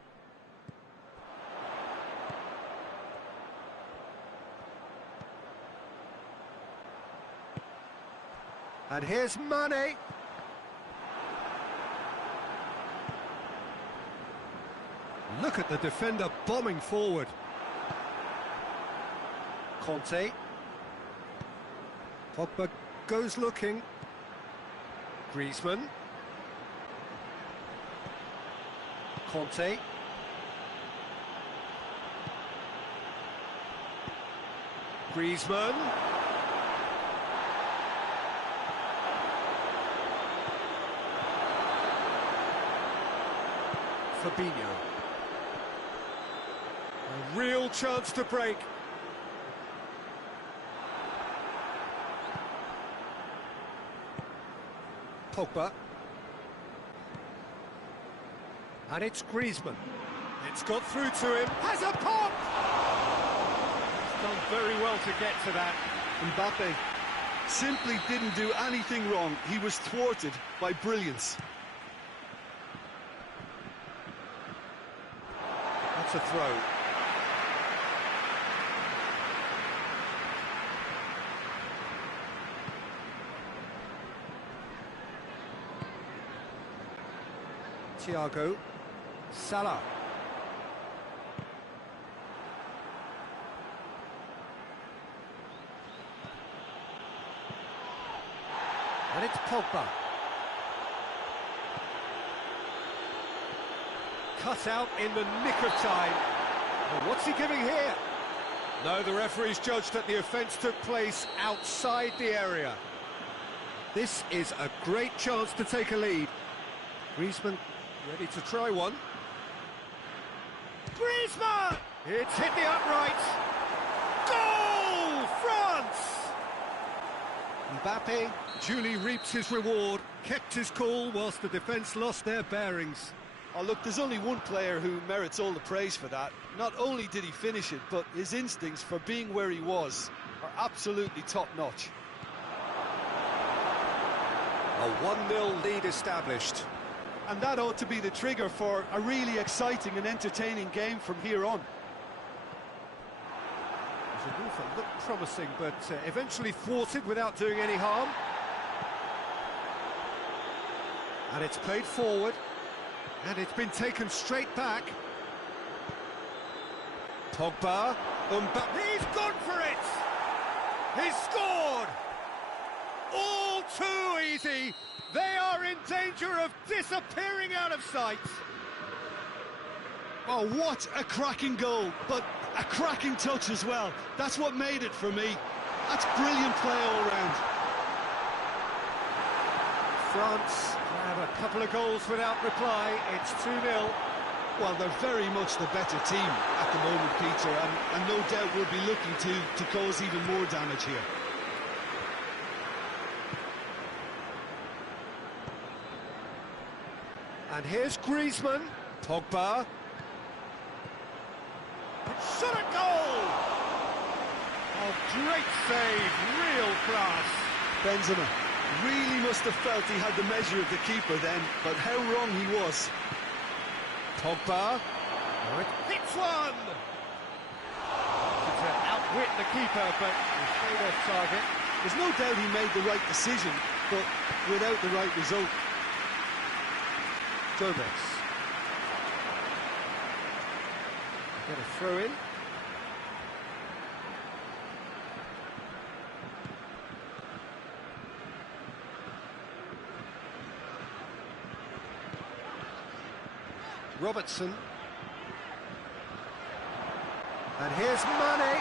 And here's Mane. Look at the defender bombing forward. Conte. Pogba goes looking. Griezmann. Conte. Griezmann. Fabinho. A real chance to break. Pogba. And it's Griezmann. It's got through to him. Has a pop! He's done very well to get to that. Mbappe simply didn't do anything wrong. He was thwarted by brilliance. That's a throw. Thiago. Salah. And it's Pogba. Cut out in the nick of time. Well, what's he giving here? No, the referee's judged that the offence took place outside the area. This is a great chance to take a lead. Griezmann ready to try one. Griezmann! It's hit the upright. Goal, France! Mbappe duly reaps his reward, kept his cool whilst the defence lost their bearings. Oh, look, there's only one player who merits all the praise for that. Not only did he finish it, but his instincts for being where he was are absolutely top-notch. A 1-0 lead established. And that ought to be the trigger for a really exciting and entertaining game from here on. The move looked promising, but eventually thwarted without doing any harm. And it's played forward. And it's been taken straight back. Pogba. He's gone for it! He's scored! All too easy! They are in danger of disappearing out of sight. Oh, what a cracking goal, but a cracking touch as well. That's what made it for me. That's brilliant play all round. France have a couple of goals without reply. It's 2-0. Well, they're very much the better team at the moment, Peter, and no doubt will be looking to cause even more damage here. And here's Griezmann, Pogba. It's shot at goal! Oh, great save, real class. Benzema really must have felt he had the measure of the keeper then, but how wrong he was. Pogba. Oh, it hits one! To outwit the keeper, but he's straight off target. There's no doubt he made the right decision, but without the right result. Gomez. Get a throw in. Robertson. And here's Mane.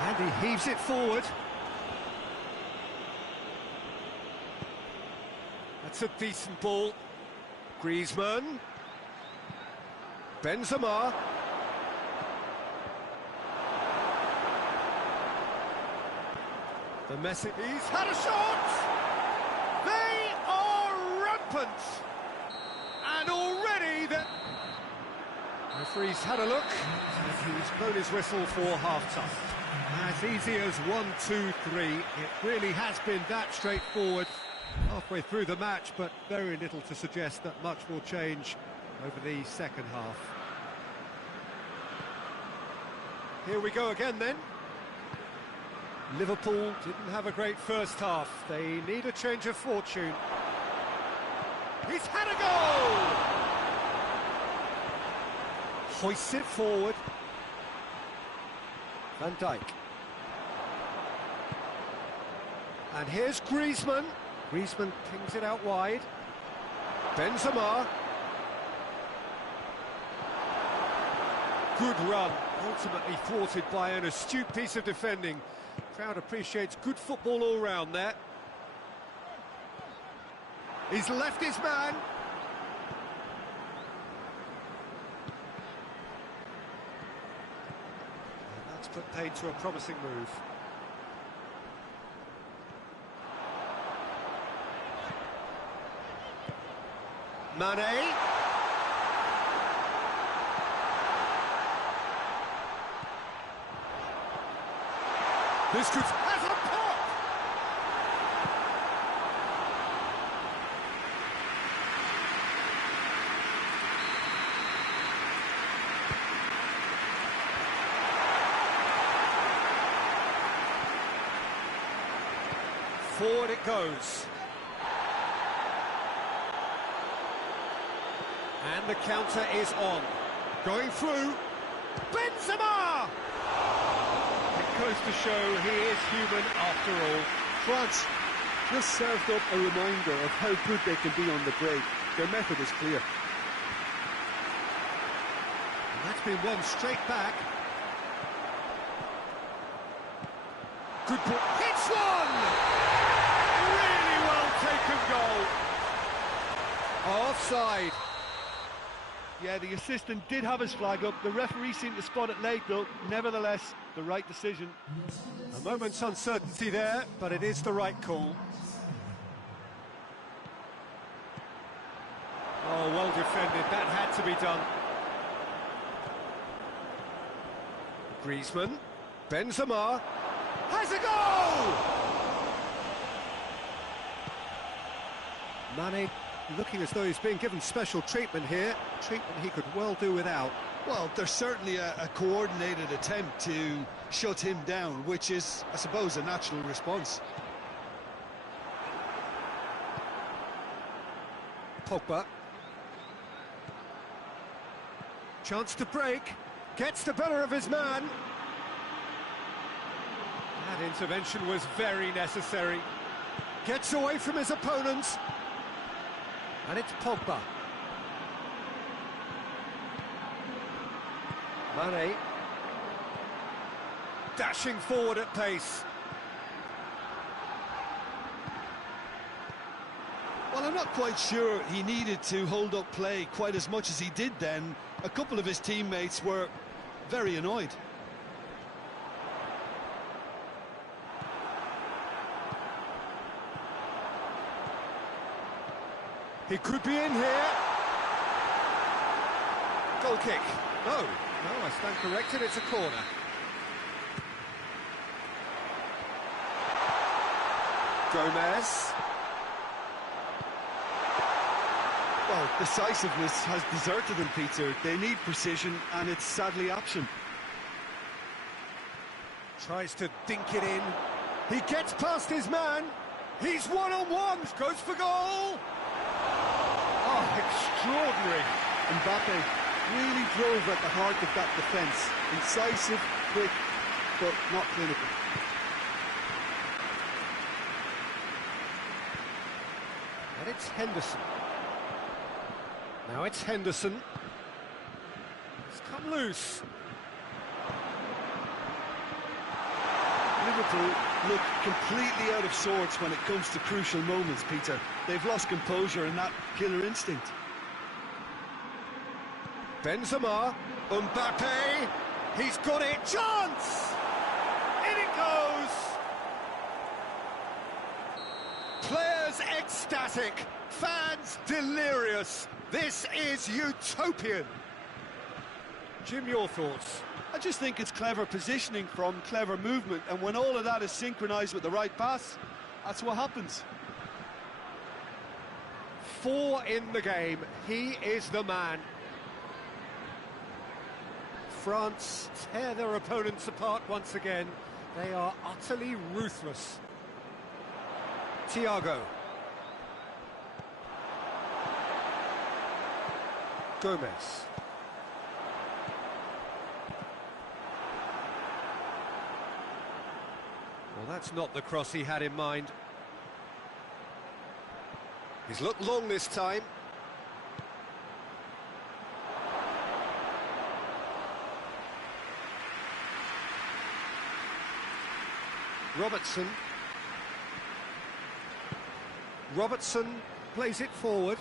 And he heaves it forward. That's a decent ball. Griezmann. Benzema. The message. He's had a shot! They are rampant! And already the referee's had a look, and he's blown his whistle for half-time. As easy as 1, 2, 3. It really has been that straightforward halfway through the match, but very little to suggest that much will change over the second half. Here we go again then. Liverpool didn't have a great first half. They need a change of fortune. He's had a goal! Hoists it forward. Van Dijk. And here's Griezmann. Griezmann pings it out wide. Benzema. Good run, ultimately thwarted by an astute piece of defending. Crowd appreciates good football all round there. He's left his man. And that's put paid to a promising move. Mane. This could have a pop. Forward it goes. And the counter is on. Going through. Benzema! It goes to show he is human after all. France just served up a reminder of how good they can be on the break. Their method is clear. And that's been won straight back. Good ball. Hits one! Really well taken goal. Offside. Yeah, the assistant did have his flag up. The referee seemed to spot it late, though. Nevertheless, the right decision. A moment's uncertainty there, but it is the right call. Oh, well defended. That had to be done. Griezmann. Benzema. Has a goal! Mane looking as though he's being given special treatment here. Treatment he could well do without. Well, there's certainly a coordinated attempt to shut him down, which is, I suppose, a natural response. Pogba. Chance to break. Gets the better of his man. That intervention was very necessary. Gets away from his opponents. And it's Pogba. Mane. Dashing forward at pace. Well, Well, I'm not quite sure he needed to hold up play quite as much as he did then. A couple of his teammates were very annoyed. He could be in here. Goal kick. No, I stand corrected, it's a corner. Gomez. Well, decisiveness has deserted them, Peter. They need precision, and it's sadly absent. Tries to dink it in. He gets past his man. He's one-on-one. Goes for goal. Oh, extraordinary. Mbappe really drove at the heart of that defence. Incisive, quick, but not clinical. And it's Henderson. Now it's Henderson. It's come loose. Liverpool look completely out of sorts when it comes to crucial moments, Peter. They've lost composure and that killer instinct. Benzema, Mbappe, he's got it, chance! In it goes! Players ecstatic, fans delirious. This is utopian. Jim, your thoughts? I just think it's clever positioning from clever movement, and when all of that is synchronised with the right pass, that's what happens. 4 in the game, he is the man. France tear their opponents apart once again. They are utterly ruthless. Thiago. Gomez. Well, that's not the cross he had in mind. He's looked long this time. Robertson plays it forward.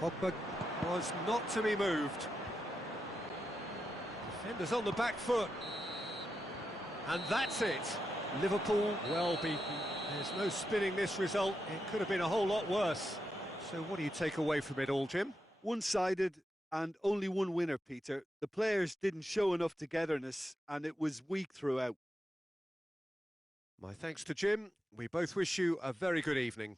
Pogba was not to be moved. Defenders on the back foot. And that's it. Liverpool well beaten. There's no spinning this result. It could have been a whole lot worse. So what do you take away from it all, Jim? One-sided and only one winner, Peter. The players didn't show enough togetherness and it was weak throughout. My thanks to Jim. We both wish you a very good evening.